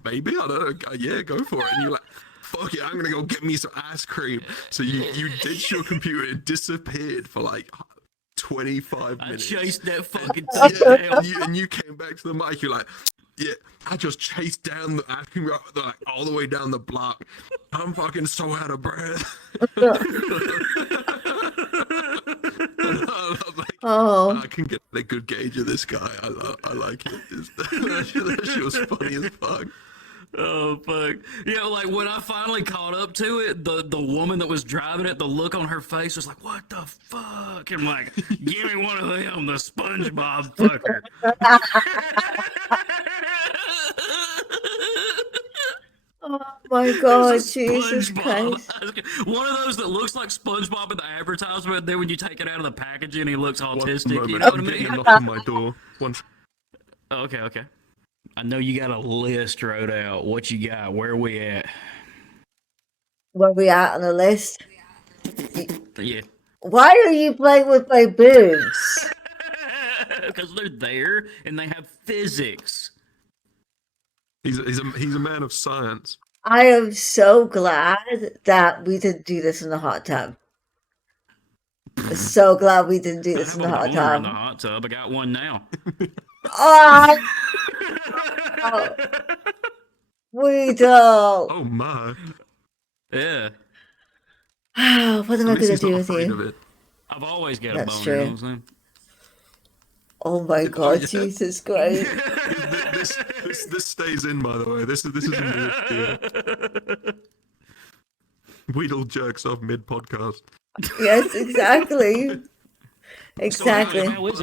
maybe, I don't know. Yeah, go for it. And you're like, fuck it, I'm gonna go get me some ice cream. So you ditched your computer and disappeared for like 25 I minutes. chased that fucking Yeah, tail. and you came back to the mic. You're like, yeah, I just chased down the ice cream truck, like all the way down the block. I'm fucking so out of breath. I was like, Oh, I can get a good gauge of this guy. I like it. That shit was funny as fuck. Oh fuck! Yeah, like when I finally caught up to it, the woman that was driving it, the look on her face was like, "What the fuck?" And I'm like, "Give me one of them, the SpongeBob fucker." oh my There's God, a Jesus SpongeBob. Christ. One of those that looks like SpongeBob in the advertisement. Then when you take it out of the packaging, he looks One autistic. moment, You know what I I'm getting a mean? knock on my door. Oh, okay, okay. I know you got a list wrote out. What you got? Where we at? Where we at on the list? Yeah. Why are you playing with my boobs? Because they're there and they have physics. He's a man of science. I am so glad that we didn't do this in the hot tub. So glad we didn't do I this have in a the hot boner in the tub. hot tub. I got one now. Oh, we don't. Oh my. Yeah. What am At I least gonna he's do not with afraid you? of it. I've always got a That's boner, you know true. what I'm Oh my Oh God, yeah. Jesus Christ. This stays in, by the way. This isn't new. Yeah. saying? Weedle jerks off mid podcast. Yes, exactly. So Exactly. how is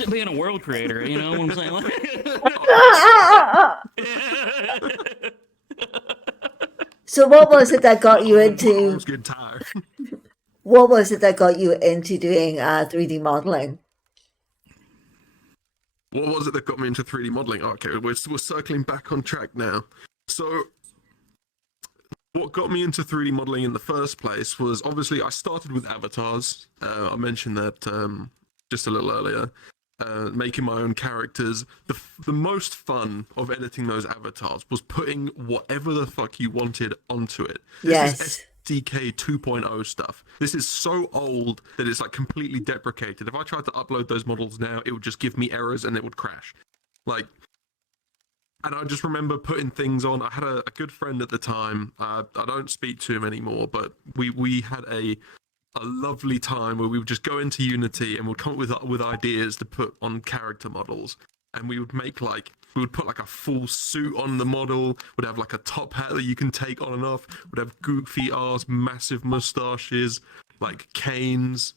it being a world creator? You know what I'm saying? Oh, it's So what was it that got you my arms into get tired. what was it that got you into doing 3D modeling? What was it that got me into 3D modeling? Okay, we're circling back on track now. So what got me into 3D modeling in the first place was obviously I started with avatars. I mentioned that just a little earlier. Making my own characters. The most fun of editing those avatars was putting whatever the fuck you wanted onto it. This is Yes. SDK 2.0 stuff. This is so old that it's like completely deprecated. If I tried to upload those models now, it would just give me errors and it would crash. Like, and I just remember putting things on. I had a good friend at the time. I don't speak to him anymore, but we had a lovely time where we would just go into Unity and we'd come up with ideas to put on character models, and we would put like a full suit on the model. Would have like a top hat that you can take on and off. Would have goofy arse, massive mustaches, like canes.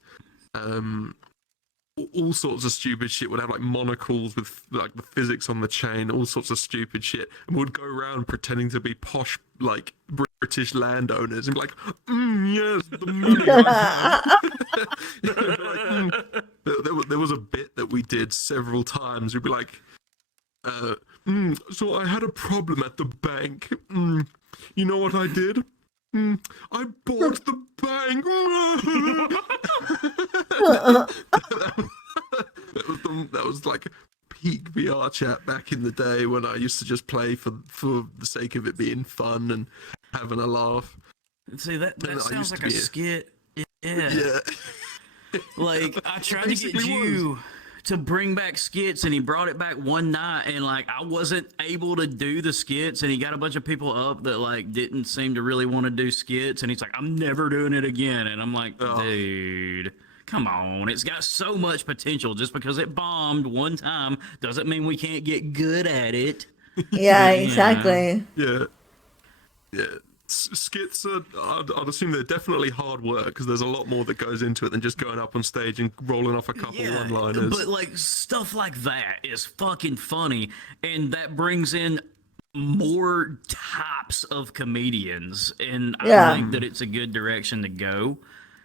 All sorts of stupid shit. Would have like monocles with like the physics on the chain, all sorts of stupid shit, and would go around pretending to be posh like British landowners and be like, yes, the money I have. There was a bit that we did several times. We'd be like, so I had a problem at the bank. You know what I did? I bought the bank. That was like peak VRChat back in the day when I used to just play for the sake of it being fun and having a laugh. See, that And I sounds used like to a be skit. Yeah. yeah. Like I tried to get basically was. you to bring back skits, and he brought it back one night, and like I wasn't able to do the skits, and he got a bunch of people up that like didn't seem to really want to do skits, and he's like, I'm never doing it again, and I'm like, Oh. dude. Come on, it's got so much potential. Just because it bombed one time doesn't mean we can't get good at it. Yeah, You know. exactly. Yeah, yeah. Skits are, I'd assume they're definitely hard work because there's a lot more that goes into it than just going up on stage and rolling off a couple Yeah, one-liners. but like stuff like that is fucking funny, and that brings in more types of comedians, and I Yeah. think that it's a good direction to go.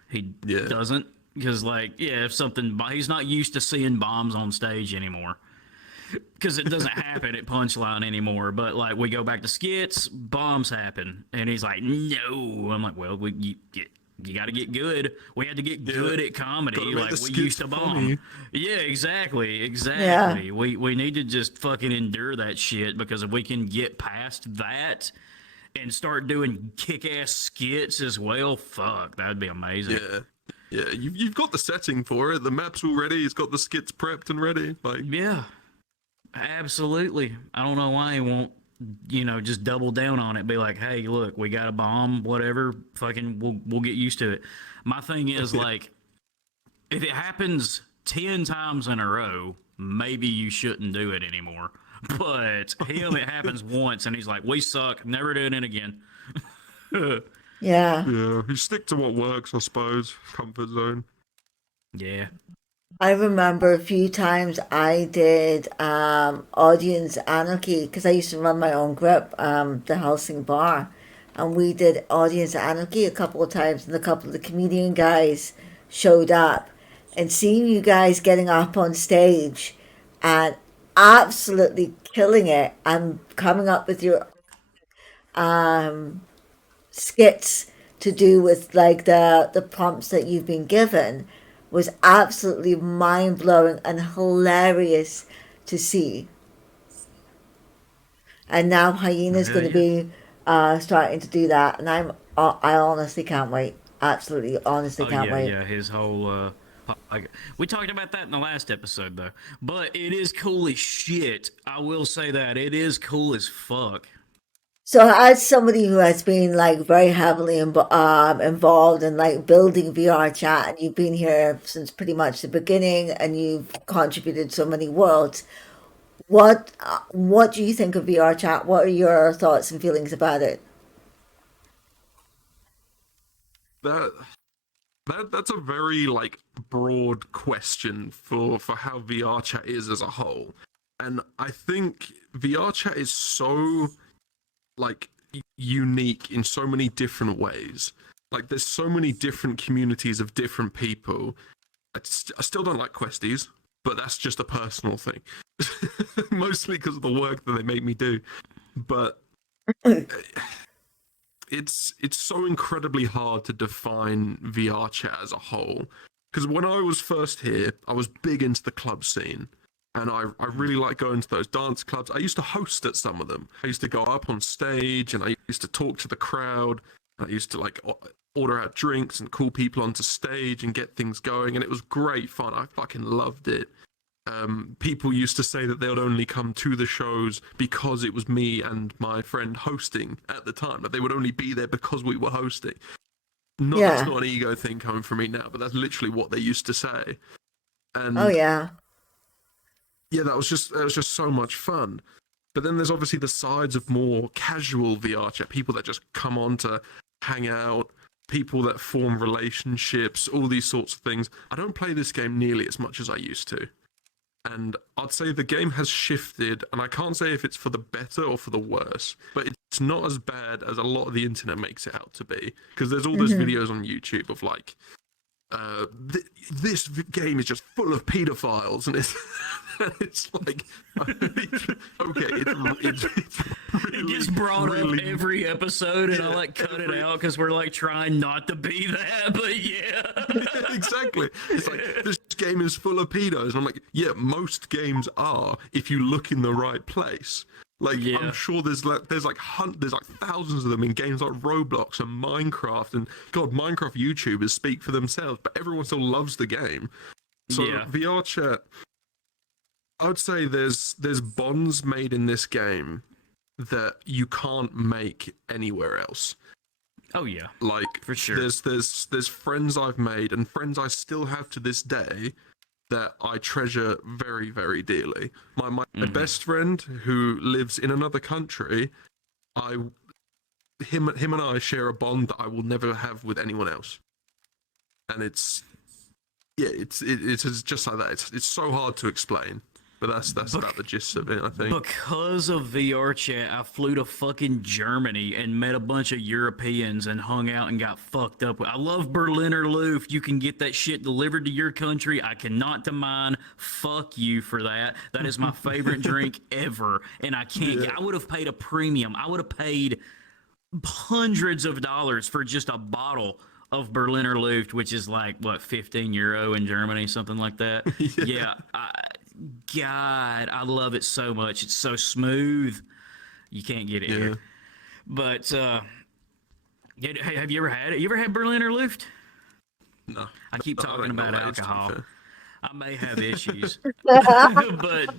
He Yeah. doesn't, because like, yeah, if something, he's not used to seeing bombs on stage anymore. Because it doesn't happen at Punchline anymore. But like we go back to skits, bombs happen, and he's like, "No." I'm like, "Well, you got to get good. We had to get good at comedy. Gotta make Like the we skits used to bomb. funny. Yeah, exactly, Yeah. exactly. We need to just fucking endure that shit, because if we can get past that and start doing kick-ass skits as well, fuck, that'd be amazing. Yeah, yeah. You've got the setting for it. The map's all ready. He's got the skits prepped and ready. Like, Yeah, absolutely. I don't know why he won't, just double down on it. Be like, hey, look, we got a bomb, whatever. Fucking, we'll get used to it. My thing is like, if it happens 10 times in a row, maybe you shouldn't do it anymore. But him, it happens once, and he's like, we suck, never doing it again. Yeah. yeah, you stick to what works, I suppose. Comfort zone. Yeah. I remember a few times I did audience anarchy because I used to run my own group, the Helsing Bar, and we did audience anarchy a couple of times, and a couple of the comedian guys showed up, and seeing you guys getting up on stage and absolutely killing it and coming up with your skits to do with like the prompts that you've been given was absolutely mind blowing and hilarious to see. And now Hyena's Hell going to yeah. be starting to do that, and I honestly can't wait. Absolutely, honestly, Oh can't yeah, wait. yeah. His whole we talked about that in the last episode though. But it is cool as shit. I will say that it is cool as fuck. So, as somebody who has been like very heavily involved in like building VR chat, and you've been here since pretty much the beginning, and you've contributed so many worlds, what do you think of VR chat? What are your thoughts and feelings about it? That that's a very like broad question for how VR chat is as a whole. And I think VR chat is so like unique in so many different ways. Like there's so many different communities of different people. I still don't like questies, but that's just a personal thing. Mostly because of the work that they make me do. But it's so incredibly hard to define VR chat as a whole. Because when I was first here, I was big into the club scene. And I really like going to those dance clubs. I used to host at some of them. I used to go up on stage and I used to talk to the crowd. I used to like order out drinks and call people onto stage and get things going. And it was great fun. I fucking loved it. People used to say that they would only come to the shows because it was me and my friend hosting at the time. That they would only be there because we were hosting. Not That's Yeah. not an ego thing coming from me now, but that's literally what they used to say. Oh And yeah. yeah, that was just so much fun. But then there's obviously the sides of more casual VR chat, people that just come on to hang out, people that form relationships, all these sorts of things. I don't play this game nearly as much as I used to. And I'd say the game has shifted, and I can't say if it's for the better or for the worse, but it's not as bad as a lot of the internet makes it out to be. Because there's all those Hmm. videos on YouTube of like, this game is just full of pedophiles, and it's it's like, okay, it's It really, gets brought up really, every episode, and I yeah, like cut it every out because we're like trying not to be that. But yeah, exactly. It's like this game is full of pedos. And I'm like, yeah, most games are if you look in the right place. Like I'm yeah, sure there's like thousands of them in games like Roblox and Minecraft and God, Minecraft YouTubers speak for themselves, but everyone still loves the game. So yeah. VR chat, I would say there's bonds made in this game that you can't make anywhere else. Oh yeah, Like for sure. there's friends I've made and friends I still have to this day that I treasure very, very dearly. My Hmm. best friend who lives in another country, I him and I share a bond that I will never have with anyone else. And it's yeah, it's just like that. It's so hard to explain, but that's about the gist of it, I think. Because of VRChat, I flew to fucking Germany and met a bunch of Europeans and hung out and got fucked up with. I love Berliner Luft. You can get that shit delivered to your country. I cannot to mine. Fuck you for that. That is my favorite drink ever. And I can't Yeah. get, I would have paid a premium. I would have paid hundreds of dollars for just a bottle of Berliner Luft, which is like what, 15 euro in Germany, something like that. Yeah. Yeah, God, I love it so much. It's so smooth. You can't get it Yeah. here. But hey, have you ever had it? You ever had Berliner Luft? No. I keep I talking don't know about what that is, to be alcohol. fair. I may have issues, but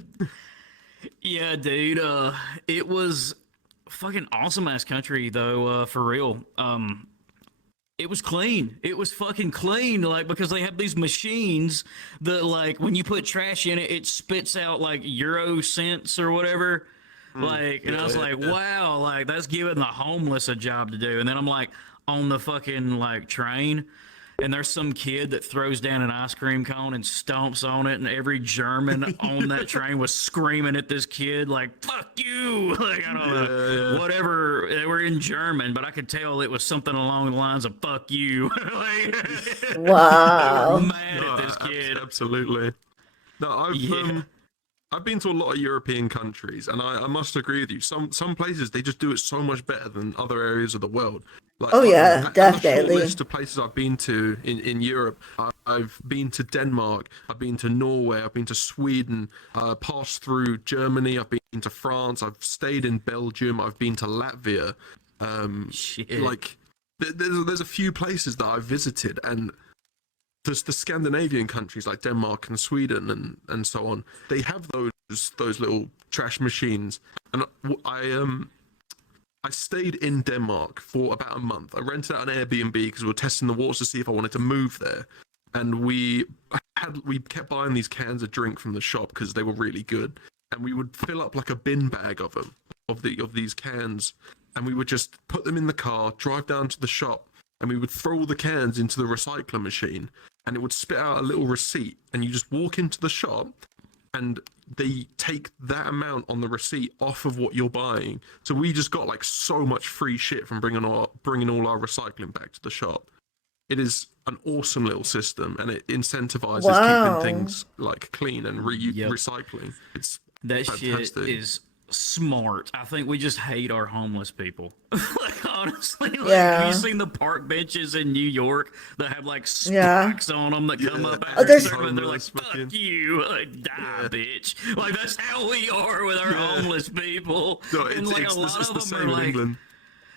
yeah, dude. It was fucking awesome ass country though. For real. It was clean. It was fucking clean, like because they have these machines that, like, when you put trash in it, it spits out like euro cents or whatever. Mm, Like, and I was yeah, like, yeah. wow, like that's giving the homeless a job to do. And then I'm like on the fucking like train, and there's some kid that throws down an ice cream cone and stomps on it, and every German on that train was screaming at this kid like "fuck you!" Like I don't know, Yeah, yeah. whatever. They were in German, but I could tell it was something along the lines of "fuck you." Like, they were Wow. mad at No, this kid. absolutely. No, I've Yeah. I've been to a lot of European countries, and I must agree with you. Some places they just do it so much better than other areas of the world. Like Oh yeah, and a short definitely. list of places I've been to in Europe. I've been to Denmark. I've been to Norway. I've been to Sweden. Passed through Germany. I've been to France. I've stayed in Belgium. I've been to Latvia. Um, Shit. like there's a few places that I've visited, and there's the Scandinavian countries like Denmark and Sweden and so on. They have those little trash machines, and I stayed in Denmark for about a month. I rented out an Airbnb because we were testing the waters to see if I wanted to move there, and we kept buying these cans of drink from the shop because they were really good, and we would fill up like a bin bag of them of these cans, and we would just put them in the car, drive down to the shop, and we would throw all the cans into the recycler machine, and it would spit out a little receipt, and you just walk into the shop, and they take that amount on the receipt off of what you're buying. So we just got like so much free shit from bringing all our recycling back to the shop. It is an awesome little system, and it incentivizes Wow. keeping things like clean and Yep. recycling. It's That fantastic. shit is smart. I think we just hate our homeless people. Like honestly, like have you Yeah. seen the park benches in New York that have like Yeah. spikes on them that come Yeah. up Oh, after there's- a certain, and they're like, Homeless "Fuck fucking- you, like, die, Yeah. bitch." Like that's how we are with our Yeah. homeless people. No, And like a lot it's of the them same are in like. England.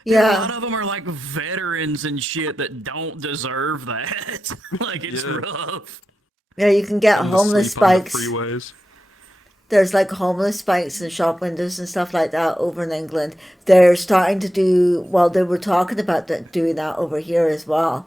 A Yeah. lot of them are like veterans and shit that don't deserve that. Like it's Yeah. rough. Yeah, you can get And the homeless sleep on the spikes. freeways. There's like homeless spikes in shop windows and stuff like that over in England. They're starting to do, well, they were talking about doing that over here as well.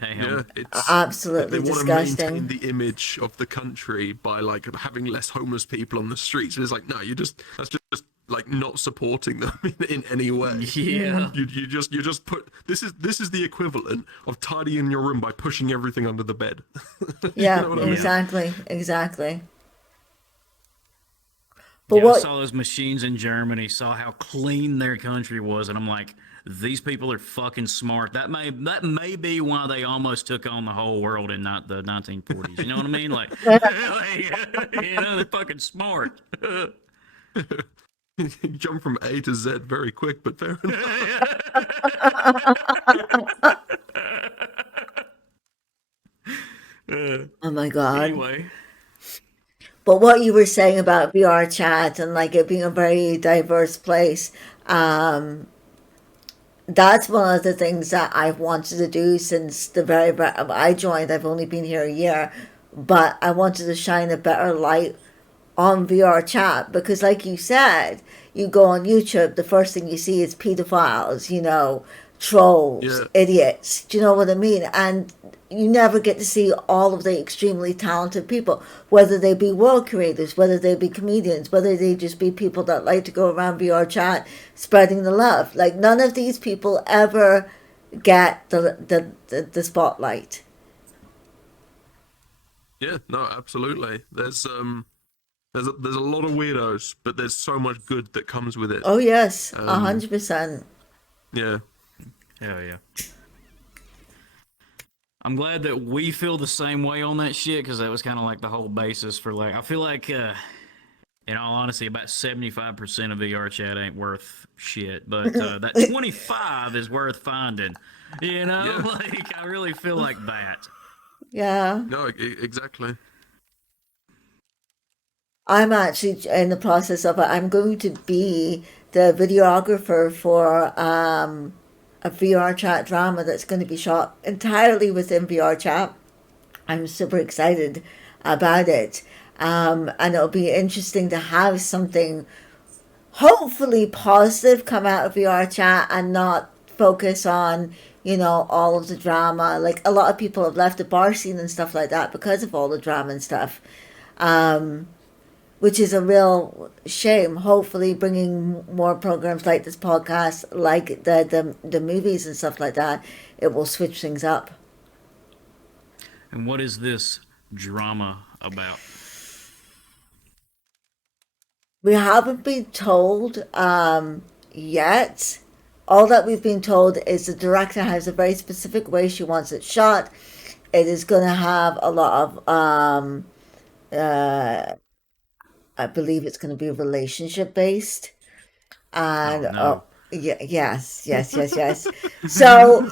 Damn. Yeah, it's Absolutely they want to disgusting. maintain the image of the country by like having less homeless people on the streets. And it's like, no, that's just like not supporting them in any way. Yeah. You just put this is the equivalent of tidying your room by pushing everything under the bed. You Yeah, know what I mean? exactly. But Yeah, I what, saw those machines in Germany, saw how clean their country was, and I'm like, these people are fucking smart. That may be why they almost took on the whole world in not the 1940s. You know what I mean? Like, they're fucking smart. You jump from A to Z very quick, but fair enough. oh my God. Anyway, But what you were saying about VR chat and like it being a very diverse place, that's one of the things that I've wanted to do since I joined. I've only been here a year, but I wanted to shine a better light on VR chat because, like you said, you go on YouTube, the first thing you see is pedophiles, trolls, Yeah. idiots. Do you know what I mean? And you never get to see all of the extremely talented people, whether they be world creators, whether they be comedians, whether they just be people that like to go around VR chat spreading the love. Like none of these people ever get the spotlight. Yeah, no, absolutely. There's a lot of weirdos, but there's so much good that comes with it. Oh yes, 100%. Yeah. hell yeah. I'm glad that we feel the same way on that shit because that was kind of like the whole basis for like. I feel like, in all honesty, about 75% of VR chat ain't worth shit, but that 25 is worth finding. Yeah. Like I really feel like that. Yeah. No, exactly. I'm actually in the process of it. I'm going to be the videographer for a VR chat drama that's going to be shot entirely within VR chat. I'm super excited about it. And it'll be interesting to have something hopefully positive come out of VR chat and not focus on, all of the drama. Like a lot of people have left the bar scene and stuff like that because of all the drama and stuff. Which is a real shame. Hopefully, bringing more programs like this podcast, like the movies and stuff like that, it will switch things up. And what is this drama about? We haven't been told yet. All that we've been told is the director has a very specific way she wants it shot. It is going to have a lot of I believe it's going to be relationship based. And Oh, no. yeah, yes. So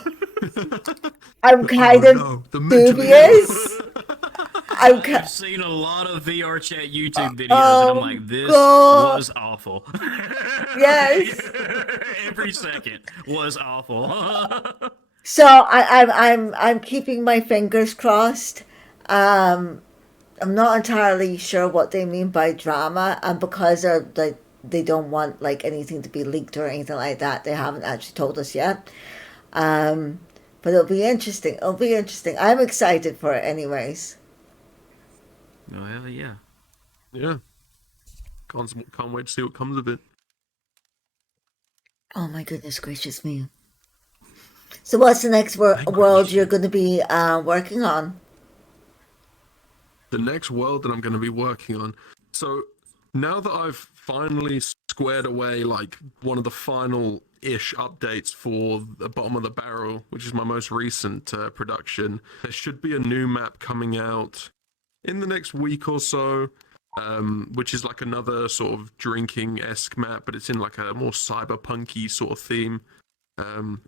I'm kind of no, the mental dubious. I'm I've seen a lot of VRChat YouTube videos, and I'm oh like, this god, was awful. yes. Every second was awful. So I'm keeping my fingers crossed. Um, I'm not entirely sure what they mean by drama, and because they don't want like anything to be leaked or anything like that, they haven't actually told us yet. Um, but it'll be interesting. It'll be interesting. I'm excited for it, anyways. Oh, hell yeah. Yeah, can't wait to see what comes of it. Oh my goodness gracious me! So what's the next world Vanquish. you're going to be working on? The next world that I'm going to be working on. So now that I've finally squared away like one of the final ish updates for the bottom of the barrel, which is my most recent production, there should be a new map coming out in the next week or so. Which is like another sort of drinking esque map, but it's in like a more cyberpunky sort of theme.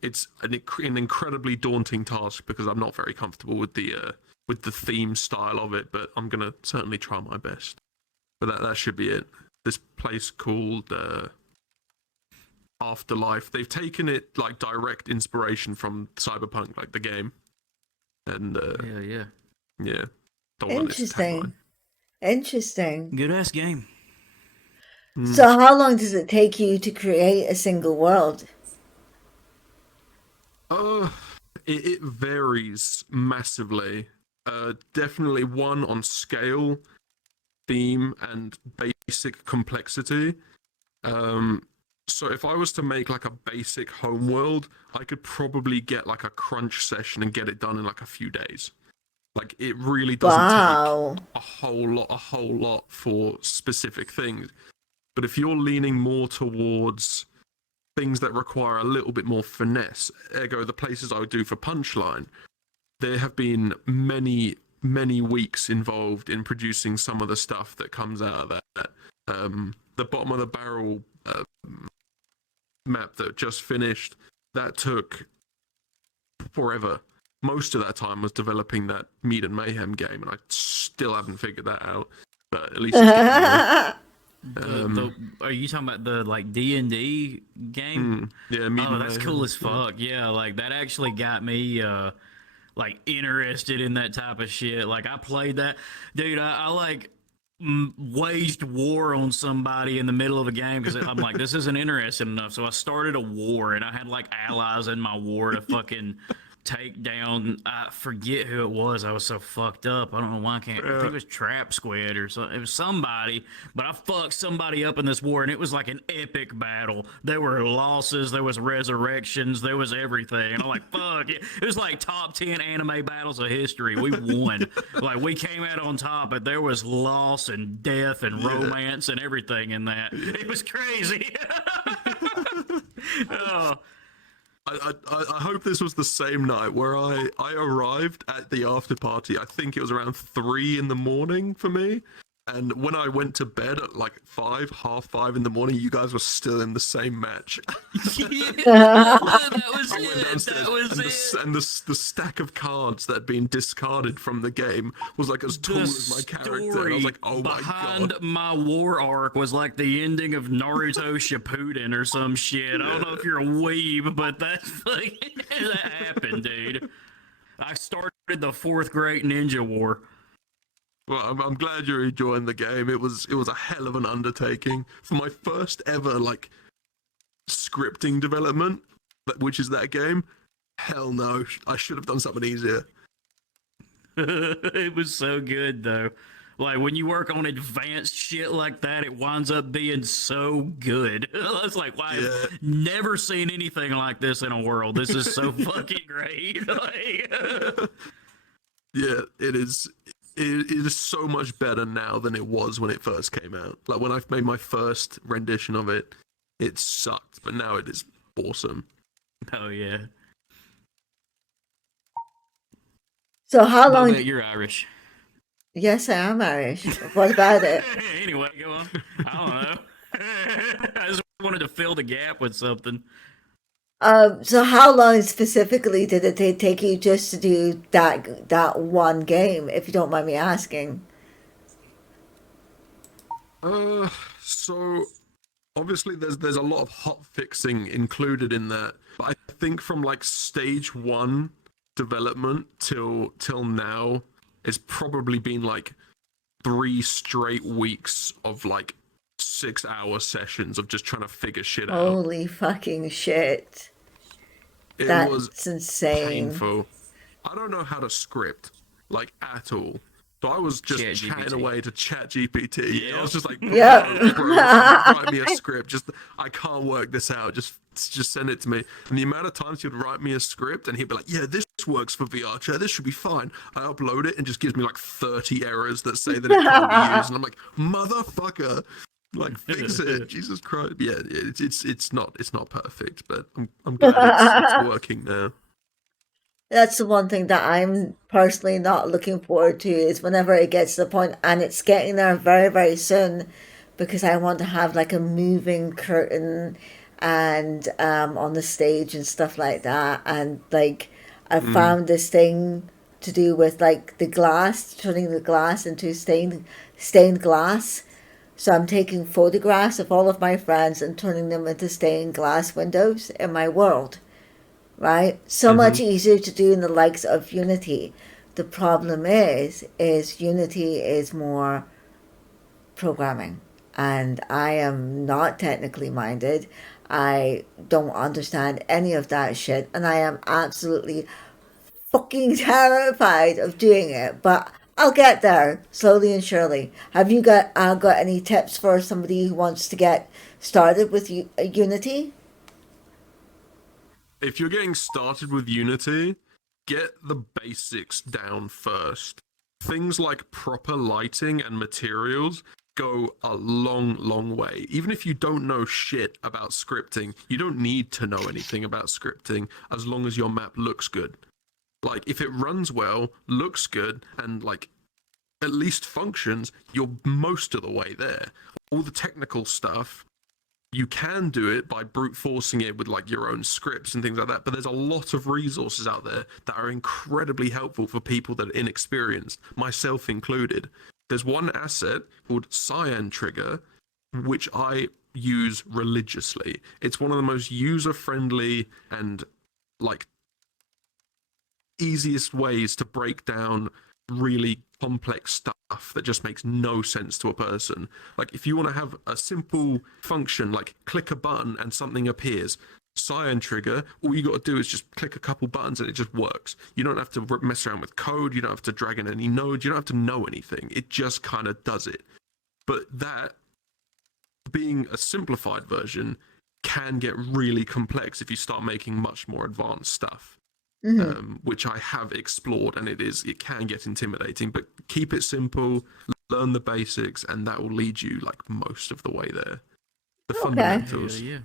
It's an incredibly daunting task because I'm not very comfortable with the theme style of it, but I'm gonna certainly try my best. But that should be it. This place called Afterlife. They've taken it like direct inspiration from Cyberpunk, like the game, and Yeah, yeah. yeah, don't want its tagline. Interesting. Interesting. Good ass game. Mm. So how long does it take you to create a single world? Uh, it varies massively. Definitely one on scale, theme, and basic complexity. Um, so if I was to make like a basic home world, I could probably get like a crunch session and get it done in like a few days. Like it really doesn't take Wow. a whole lot for specific things. But if you're leaning more towards things that require a little bit more finesse, ergo the places I would do for Punchline, there have been many weeks involved in producing some of the stuff that comes out of that. The bottom of the barrel map that just finished, that took forever. Most of that time was developing that Meat and Mayhem game, and I still haven't figured that out. But at least it's getting there. The are you talking about the like D&D game? Yeah, Meat Oh, and that's cool Mayhem. as fuck. Yeah, like that actually got me like interested in that type of shit. Like I played that, dude. I like waged war on somebody in the middle of a game because I'm like, this isn't interesting enough. So I started a war, and I had like allies in my war to fucking take down. I forget who it was. I was so fucked up. I don't know why I can't. I think Yeah. it was Trap Squid or something. It was somebody, but I fucked somebody up in this war, and it was like an epic battle. There were losses, there was resurrections, there was everything. And I'm like, fuck it. It was like top 10 anime battles of history. We won. Like we came out on top, but there was loss and death and romance and everything in that. It was crazy. Oh, I hope this was the same night where I arrived at the after party. I think it was around 3 in the morning for me. And when I went to bed at like 5, half 5 in the morning, you guys were still in the same match. yeah, that was I went it. downstairs, That was and it. the stack of cards that had been discarded from the game was like as tall The as my character. And I story was like, oh my behind god. my war arc was like the ending of Naruto Shippuden or some shit. I don't know if you're a weeb, but that's like that happened, dude. I started the fourth great ninja war. Well, I'm glad you're enjoying the game. It was a hell of an undertaking for my first ever like scripting development, which is that game. Hell no, I should have done something easier. It was so good though. Like when you work on advanced shit like that, it winds up being so good. It's like, wow, Yeah, I've never seen anything like this in a world. This is so fucking great. Like, yeah, it is. It is so much better now than it was when it first came out. Like when I made my first rendition of it, it sucked, but now it is awesome. oh yeah. So how But I long? bet you're Irish. Yes, I am Irish. What about it? Anyway, go on. I don't know. I just wanted to fill the gap with something. So how long specifically did it take you just to do that one game, if you don't mind me asking? Uh, so obviously there's a lot of hot fixing included in that, but I think from like stage one development till now, it's probably been like 3 straight weeks of like 6 hour sessions of just trying to figure shit out. Holy fucking shit. It was That's insane. painful. I don't know how to script like at all. So I was just Chat chatting GPT. away to Chat GPT. I Yep. was just like, Yep. bro, write me a script. Just I can't work this out. Just send it to me. And the amount of times he'd write me a script and he'd be like, yeah, this works for VRChat. This should be fine. I upload it and just gives me like 30 errors that say that it can't be used. And I'm like, motherfucker. Like fix it, Jesus Christ! Yeah, it's not perfect, but I'm glad it's working now. That's the one thing that I'm personally not looking forward to is whenever it gets to the point, and it's getting there very, very soon, because I want to have like a moving curtain and on the stage and stuff like that. And like I Mm. found this thing to do with like the glass, turning the glass into stained glass. So I'm taking photographs of all of my friends and turning them into stained glass windows in my world, right? So Mm-hmm. much easier to do in the likes of Unity. The problem is Unity is more programming, and I am not technically minded. I don't understand any of that shit, and I am absolutely fucking terrified of doing it. But I'll get there slowly and surely. Have you got any tips for somebody who wants to get started with Unity? If you're getting started with Unity, get the basics down first. Things like proper lighting and materials go a long, long way. Even if you don't know shit about scripting, you don't need to know anything about scripting as long as your map looks good. Like, if it runs well, looks good, and like at least functions, you're most of the way there. All the technical stuff, you can do it by brute forcing it with like your own scripts and things like that, but there's a lot of resources out there that are incredibly helpful for people that are inexperienced, myself included. There's one asset called Cyan Trigger, which I use religiously. It's one of the most user friendly and like easiest ways to break down really complex stuff that just makes no sense to a person. Like if you want to have a simple function like click a button and something appears, Cyan Trigger, all you got to do is just click a couple buttons and it just works. You don't have to mess around with code, you don't have to drag in any nodes, you don't have to know anything. It just kind of does it. But that being a simplified version can get really complex if you start making much more advanced stuff, Hmm. which I have explored, and it can get intimidating. But keep it simple, learn the basics, and that will lead you like most of the way there. The Okay. Hell fundamentals. yeah.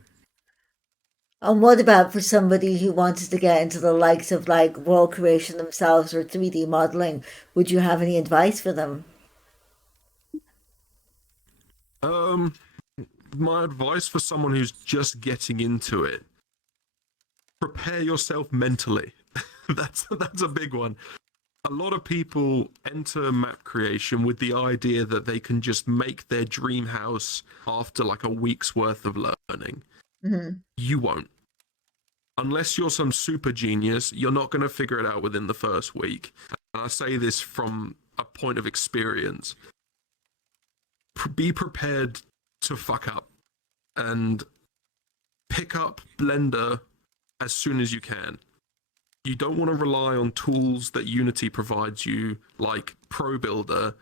And what about for somebody who wanted to get into the likes of like world creation themselves or 3D modeling? Would you have any advice for them? Um, my advice for someone who's just getting into it: prepare yourself mentally. That's a big one. A lot of people enter map creation with the idea that they can just make their dream house after like a week's worth of learning. Hmm. You won't. Unless you're some super genius, you're not going to figure it out within the first week. And I say this from a point of experience. Be prepared to fuck up and pick up Blender as soon as you can. You don't want to rely on tools that Unity provides you, like Pro Builder,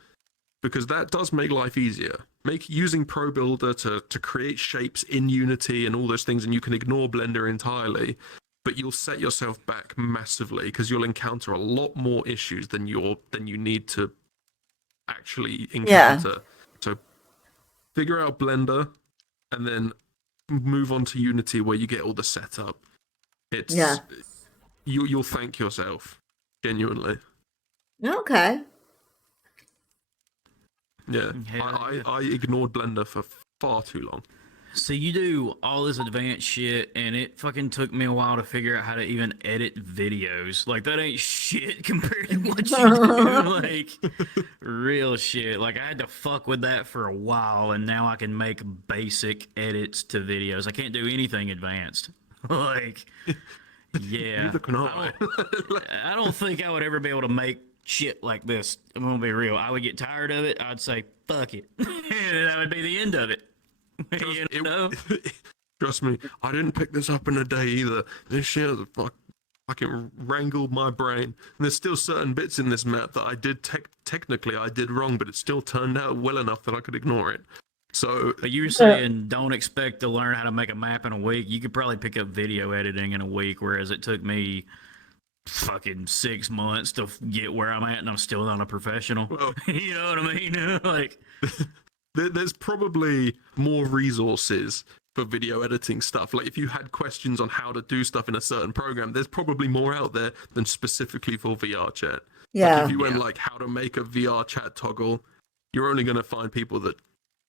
because that does make life easier. Make using Pro Builder to create shapes in Unity and all those things, and you can ignore Blender entirely. But you'll set yourself back massively because you'll encounter a lot more issues than you need to actually Yeah. encounter. So figure out Blender and then move on to Unity where you get all the setup. Yeah. It's you'll thank yourself genuinely. Okay. Yeah, Hell yeah. I ignored Blender for far too long. So you do all this advanced shit, and it fucking took me a while to figure out how to even edit videos. Like that ain't shit compared to what you do. Like real shit. Like I had to fuck with that for a while, and now I can make basic edits to videos. I can't do anything advanced. Like yeah, Neither can I I. don't. I don't think I would ever be able to make shit like this. I'm gonna be real. I would get tired of it. I'd say fuck it, and that would be the end of it. Trust, You know? trust me, I didn't pick this up in a day either. This shit has fucking wrangled my brain. And there's still certain bits in this map that I did technically I did wrong, but it still turned out well enough that I could ignore it. So But you were Yeah. saying don't expect to learn how to make a map in a week. You could probably pick up video editing in a week, whereas it took me fucking 6 months to get where I'm at, and I'm still not a professional. well, You know what I mean? Like, there's probably more resources for video editing stuff. Like if you had questions on how to do stuff in a certain program, there's probably more out there than specifically for VR chat. Like if Yeah. you went yeah, like how to make a VR chat toggle, you're only going to find people that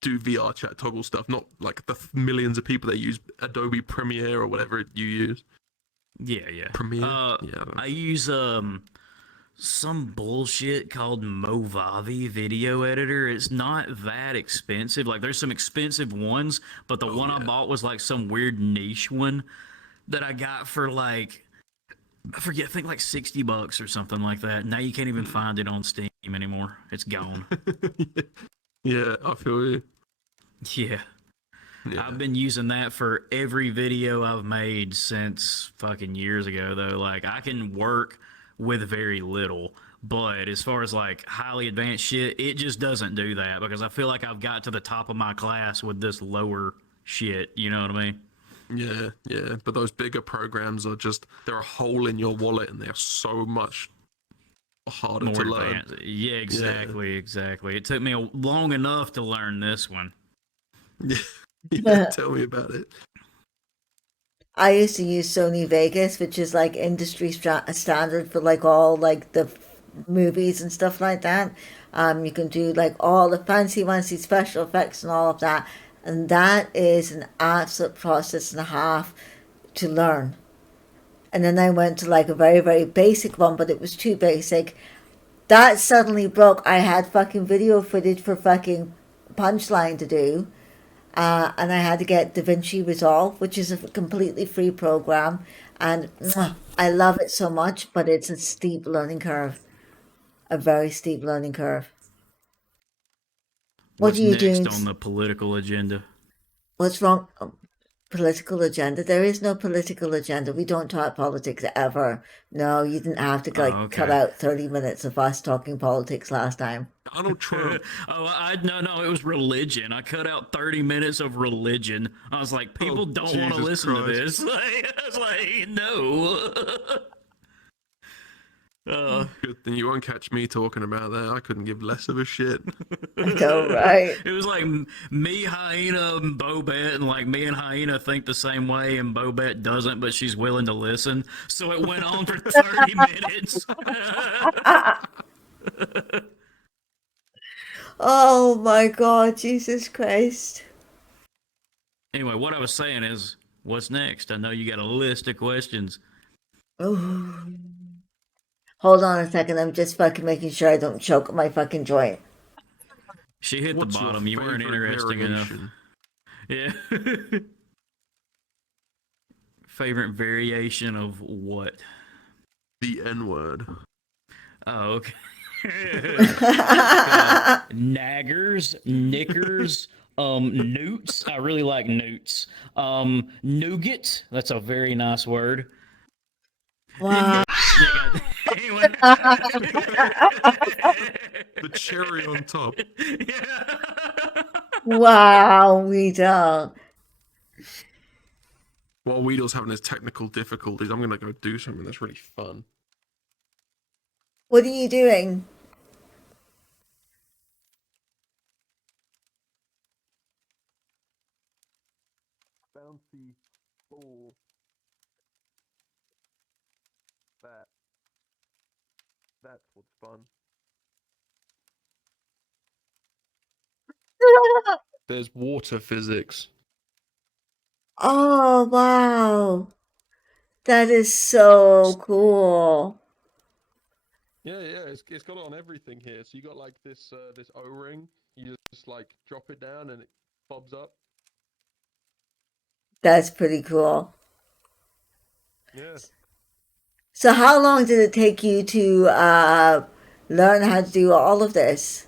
do VR chat toggle stuff, not like the millions of people that use Adobe Premiere or whatever you use. yeah, yeah. Premiere? Yeah, I don't know. I use some bullshit called Movavi video editor. It's not that expensive. Like, there's some expensive ones, but the Oh one I yeah. bought was like some weird niche one that I got for like I forget, I think like $60 or something like that. Now you can't even find it on Steam anymore. It's gone. Yeah, I feel you. Yeah. Yeah. I've been using that for every video I've made since fucking years ago though. Like I can work with very little, but as far as like highly advanced shit, it just doesn't do that because I feel like I've got to the top of my class with this lower shit, you know what I mean? Yeah, yeah. But those bigger programs are just they're a hole in your wallet and they're so much harder to More learn. advanced. Yeah, Yeah. exactly, exactly. It took me long enough to learn this one. Yeah. Yeah, tell me about it. I used to use Sony Vegas, which is like industry standard for like all like the movies and stuff like that. You can do like all the fancy special effects and all of that, and that is an absolute process and a half to learn. And then I went to like a very basic one, but it was too basic. That suddenly broke. I had fucking video footage for fucking Punchline to do, and I had to get DaVinci Resolve, which is a completely free program, and I love it so much, but it's a steep learning curve, a very steep learning curve. What are What's you next doing? on the political agenda? What's wrong? Political agenda? There is no political agenda. We don't talk politics ever. No, you didn't have to Oh, like cut okay. out 30 minutes of us talking politics last time. Donald Trump. Oh, I no, it was religion. I cut out 30 minutes of religion. I was like, Oh people don't want to Jesus listen to Christ. this. Like, I was like, no. uh, Good thing you won't catch me talking about that. I couldn't give less of a shit. I know, right? it was like me, Hyena, and Bobette, and like me and Hyena think the same way, and Bobette doesn't, but she's willing to listen. So it went on for 30 minutes. Oh my God, Jesus Christ. Anyway, what I was saying is, what's next? I know you got a list of questions. Oh. Hold on a second. I'm just fucking making sure I don't choke my fucking joint. She hit the What's your bottom. You weren't favorite interesting enough. variation? Yeah. Favorite variation of what? The N word. Oh, okay. Naggers, knickers, newts. I really like newts. Nougat. That's a very nice word. Wow. Anyway. The cherry on top. Yeah. Wow, we don't. While Weedle's having his technical difficulties, I'm gonna go do something that's really fun. What are you doing? Bouncy ball. That. That's what's fun. There's water physics. Oh, wow. That is so cool. Yeah, yeah, it's got it on everything here. So you got like this O-ring. You just like drop it down and it bobs up. That's pretty cool. Yeah. So how long did it take you to learn how to do all of this?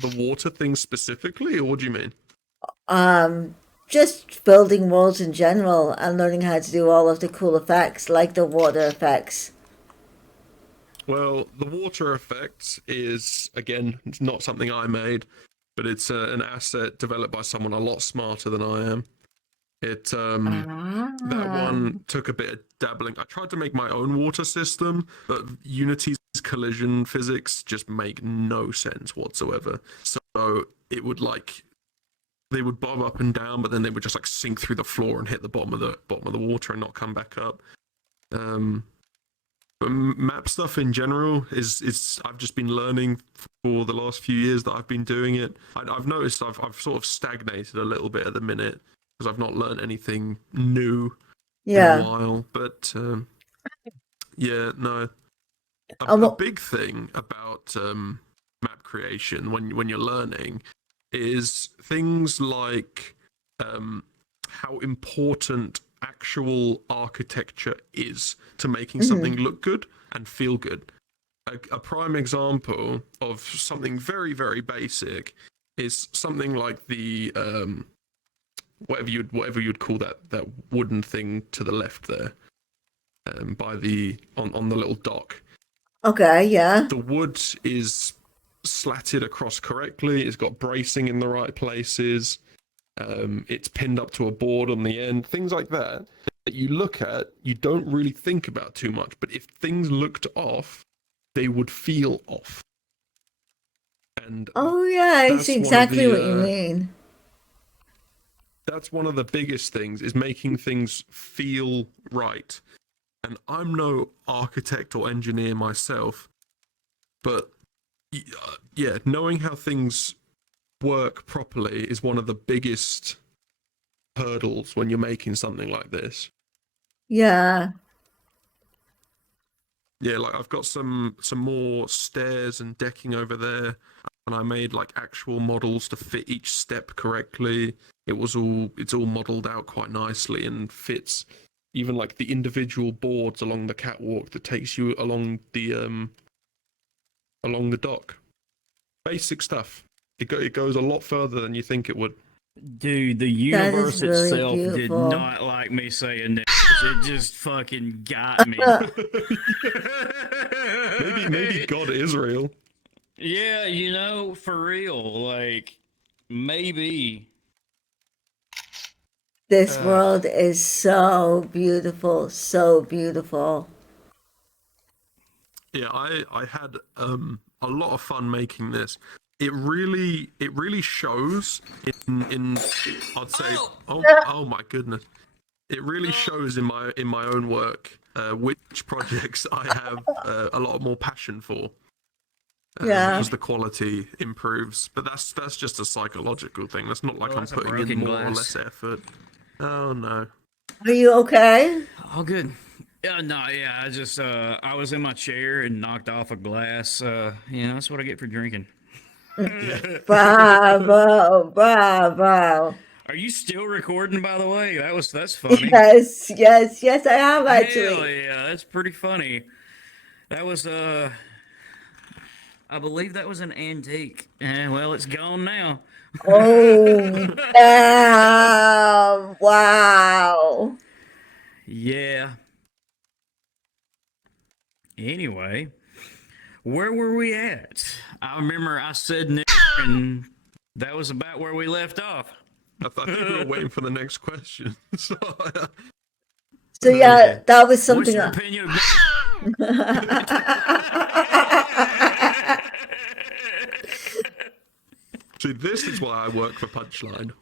The water thing specifically, or what do you mean? Um, just building worlds in general and learning how to do all of the cool effects, like the water effects. Well, the water effect is again not something I made, but it's an asset developed by someone a lot smarter than I am. It That Ah. one took a bit of dabbling. I tried to make my own water system, but Unity's collision physics just make no sense whatsoever. So it would like they would bob up and down, but then they would just like sink through the floor and hit the bottom of the water and not come back up. Um, but map stuff in general is I've just been learning for the last few years that I've been doing it. I've noticed I've sort of stagnated a little bit at the minute because I've not learned anything new in a Yeah. while. But yeah, no, a Um, big thing about map creation when you're learning is things like how important actual architecture is to making something mhm, look good and feel good. A prime example of something very very basic is something like the whatever you'd call that wooden thing to the left there, by the on the little dock. okay, yeah. The wood is slatted across correctly. It's got bracing in the right places. It's pinned up to a board on the end. Things like that that you look at, you don't really think about too much. But if things looked off, they would feel off. And Oh, yeah, I see that's one of exactly the what you mean. that's one of the biggest things is making things feel right. And I'm no architect or engineer myself, but yeah, knowing how things work properly is one of the biggest hurdles when you're making something like this. Yeah. Yeah, like I've got some more stairs and decking over there, and I made like actual models to fit each step correctly. It's all modeled out quite nicely and fits even like the individual boards along the catwalk that takes you along the dock. Basic stuff. It goes a lot further than you think it would. Dude, the That is universe really itself did beautiful. not like me saying this. It just fucking got me. Maybe God is real. Yeah, for real. Like, maybe. This Uh, world is so beautiful, so beautiful. Yeah, I had a lot of fun making this. It really shows in I'd say oh! oh my goodness. It really shows in my own work which projects I have a lot more passion for, Yeah. because the quality improves. But that's just a psychological thing. That's not Oh, like I'm that's a putting in broken more or glass. less effort. Oh no. Are you okay? All good. Yeah, no, yeah, I was in my chair and knocked off a glass. That's what I get for drinking. Yeah. Bravo, bravo. Are you still recording, by the way? That's funny. Yes, yes, yes, I have Hell actually. yeah, that's pretty funny. That was I believe that was an antique. Well, it's gone now. Oh, damn. Wow. Yeah. Anyway, where were we at? I remember I said and that was about where we left off. I think we were waiting for the next question. So So Okay. yeah, that was What's something. your opinion of see, this is why I work for Punchline.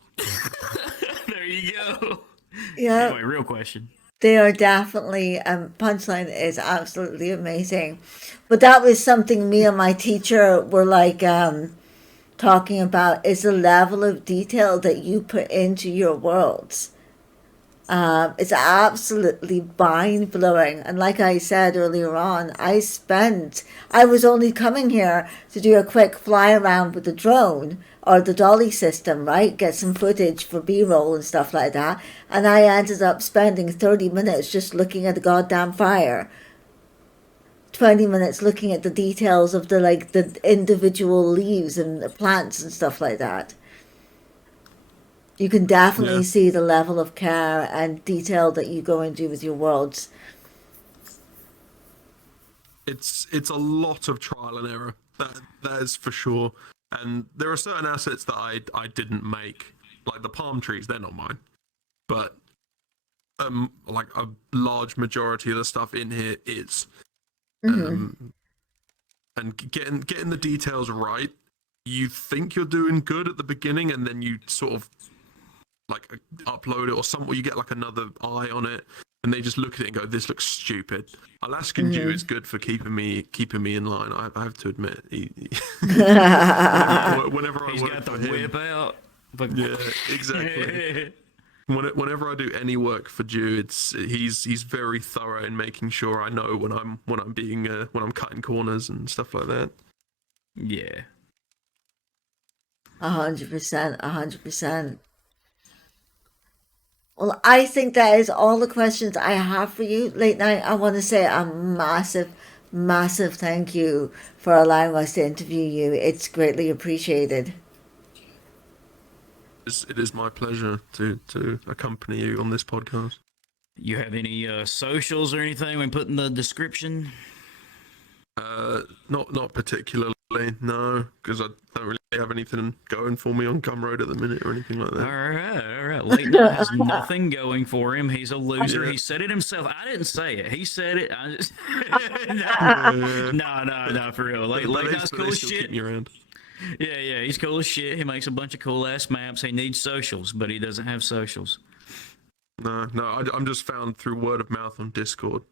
There you go. Yeah, Anyway, real question. they are definitely, Punchline is absolutely amazing. But that was something me and my teacher were like, talking about is the level of detail that you put into your worlds. It's absolutely mind blowing. And like I said earlier on, I was only coming here to do a quick fly around with the drone or the dolly system, right? Get some footage for B roll and stuff like that. And I ended up spending 30 minutes just looking at the goddamn fire. 20 minutes looking at the details of the individual leaves and the plants and stuff like that. You can Yeah, definitely see the level of care and detail that you go into with your worlds. it's a lot of trial and error. That is for sure. And there are certain assets that I didn't make, like the palm trees. They're not mine, but like a large majority of the stuff in here is. Hmm. Um, and getting the details right, you think you're doing good at the beginning, and then you sort of like upload it or something, or you get like another eye on it, and they just look at it and go, "This looks stupid." Alaskan Dew is Hmm. good for keeping me in line. I have to admit, whenever I He's work got the for him, whip out. But yeah, exactly. Whenever I do any work for Dew, he's very thorough in making sure I know when I'm cutting corners and stuff like that. yeah. 100%, 100%. Well, I think that is all the questions I have for you. Late night, I want to say a massive, massive thank you for allowing us to interview you. It's greatly appreciated. It is my pleasure to accompany you on this podcast. You have any socials or anything we put in the description? Not particularly, no, because I don't really have anything going for me on Gumroad at the minute or anything like All that. right, all right. Late Night has nothing going for him. He's a loser. Yeah, He said it himself. I didn't say it. He said it. I just yeah, no, for real. Late Night's but cool they as still keep shit. me around. Yeah, he's cool as shit. He makes a bunch of cool ass maps. He needs socials, but he doesn't have socials. No, I'm just found through word of mouth on Discord.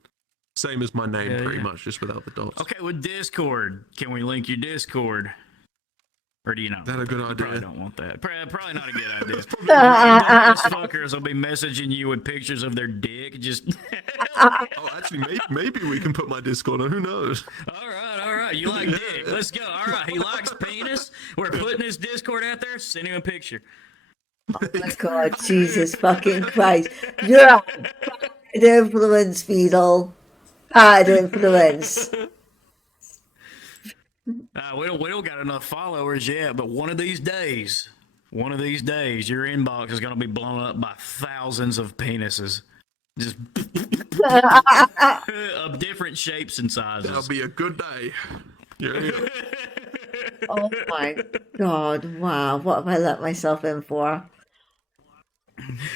Same as my name, Yeah, pretty yeah. much, just without the dots. Okay, with Discord, can we link your Discord? Or do you not That want a good that? You probably idea? don't want that. Probably not a good idea. It's probably a good idea. Those fuckers will be messaging you with pictures of their dick. Just Oh, actually, maybe we can put my Discord on. Who knows? all right. You like dick? Let's go. All right, he likes penis. We're putting his Discord out there. Send him a picture. My God, Jesus fucking Christ. You're a bad influence, Beetle. Bad influence. We don't got enough followers yet, but one of these days, your inbox is going to be blown up by thousands of penises, just of different shapes and That'll sizes. be a good day. Yeah. Oh my God, wow, what have I let myself in for?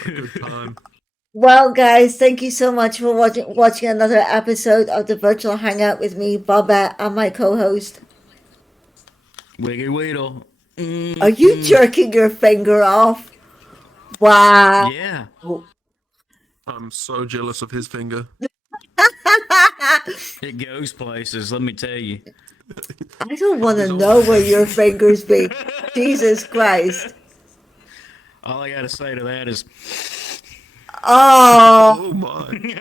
Good time. Well, guys, thank you so much for watching another episode of the virtual hangout with me, Bobette, and my co-host. Wiggy Weedle. Are you jerking your finger off? Wow. Yeah. I'm so jealous of his finger. It goes places, let me tell you. I don't want to know where your fingers be. Jesus Christ. All I got to say to that is, Oh, Oh my.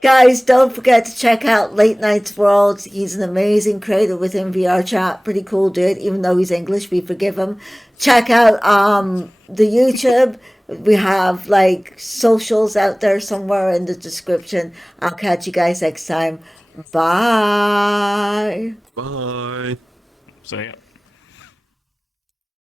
guys, don't forget to check out Late Night's World. He's an amazing creator within VRChat. Pretty cool dude, even though he's English, we forgive him. Check out the YouTube. We have like socials out there somewhere in the description. I'll catch you guys next time. Bye. Bye. so yeah.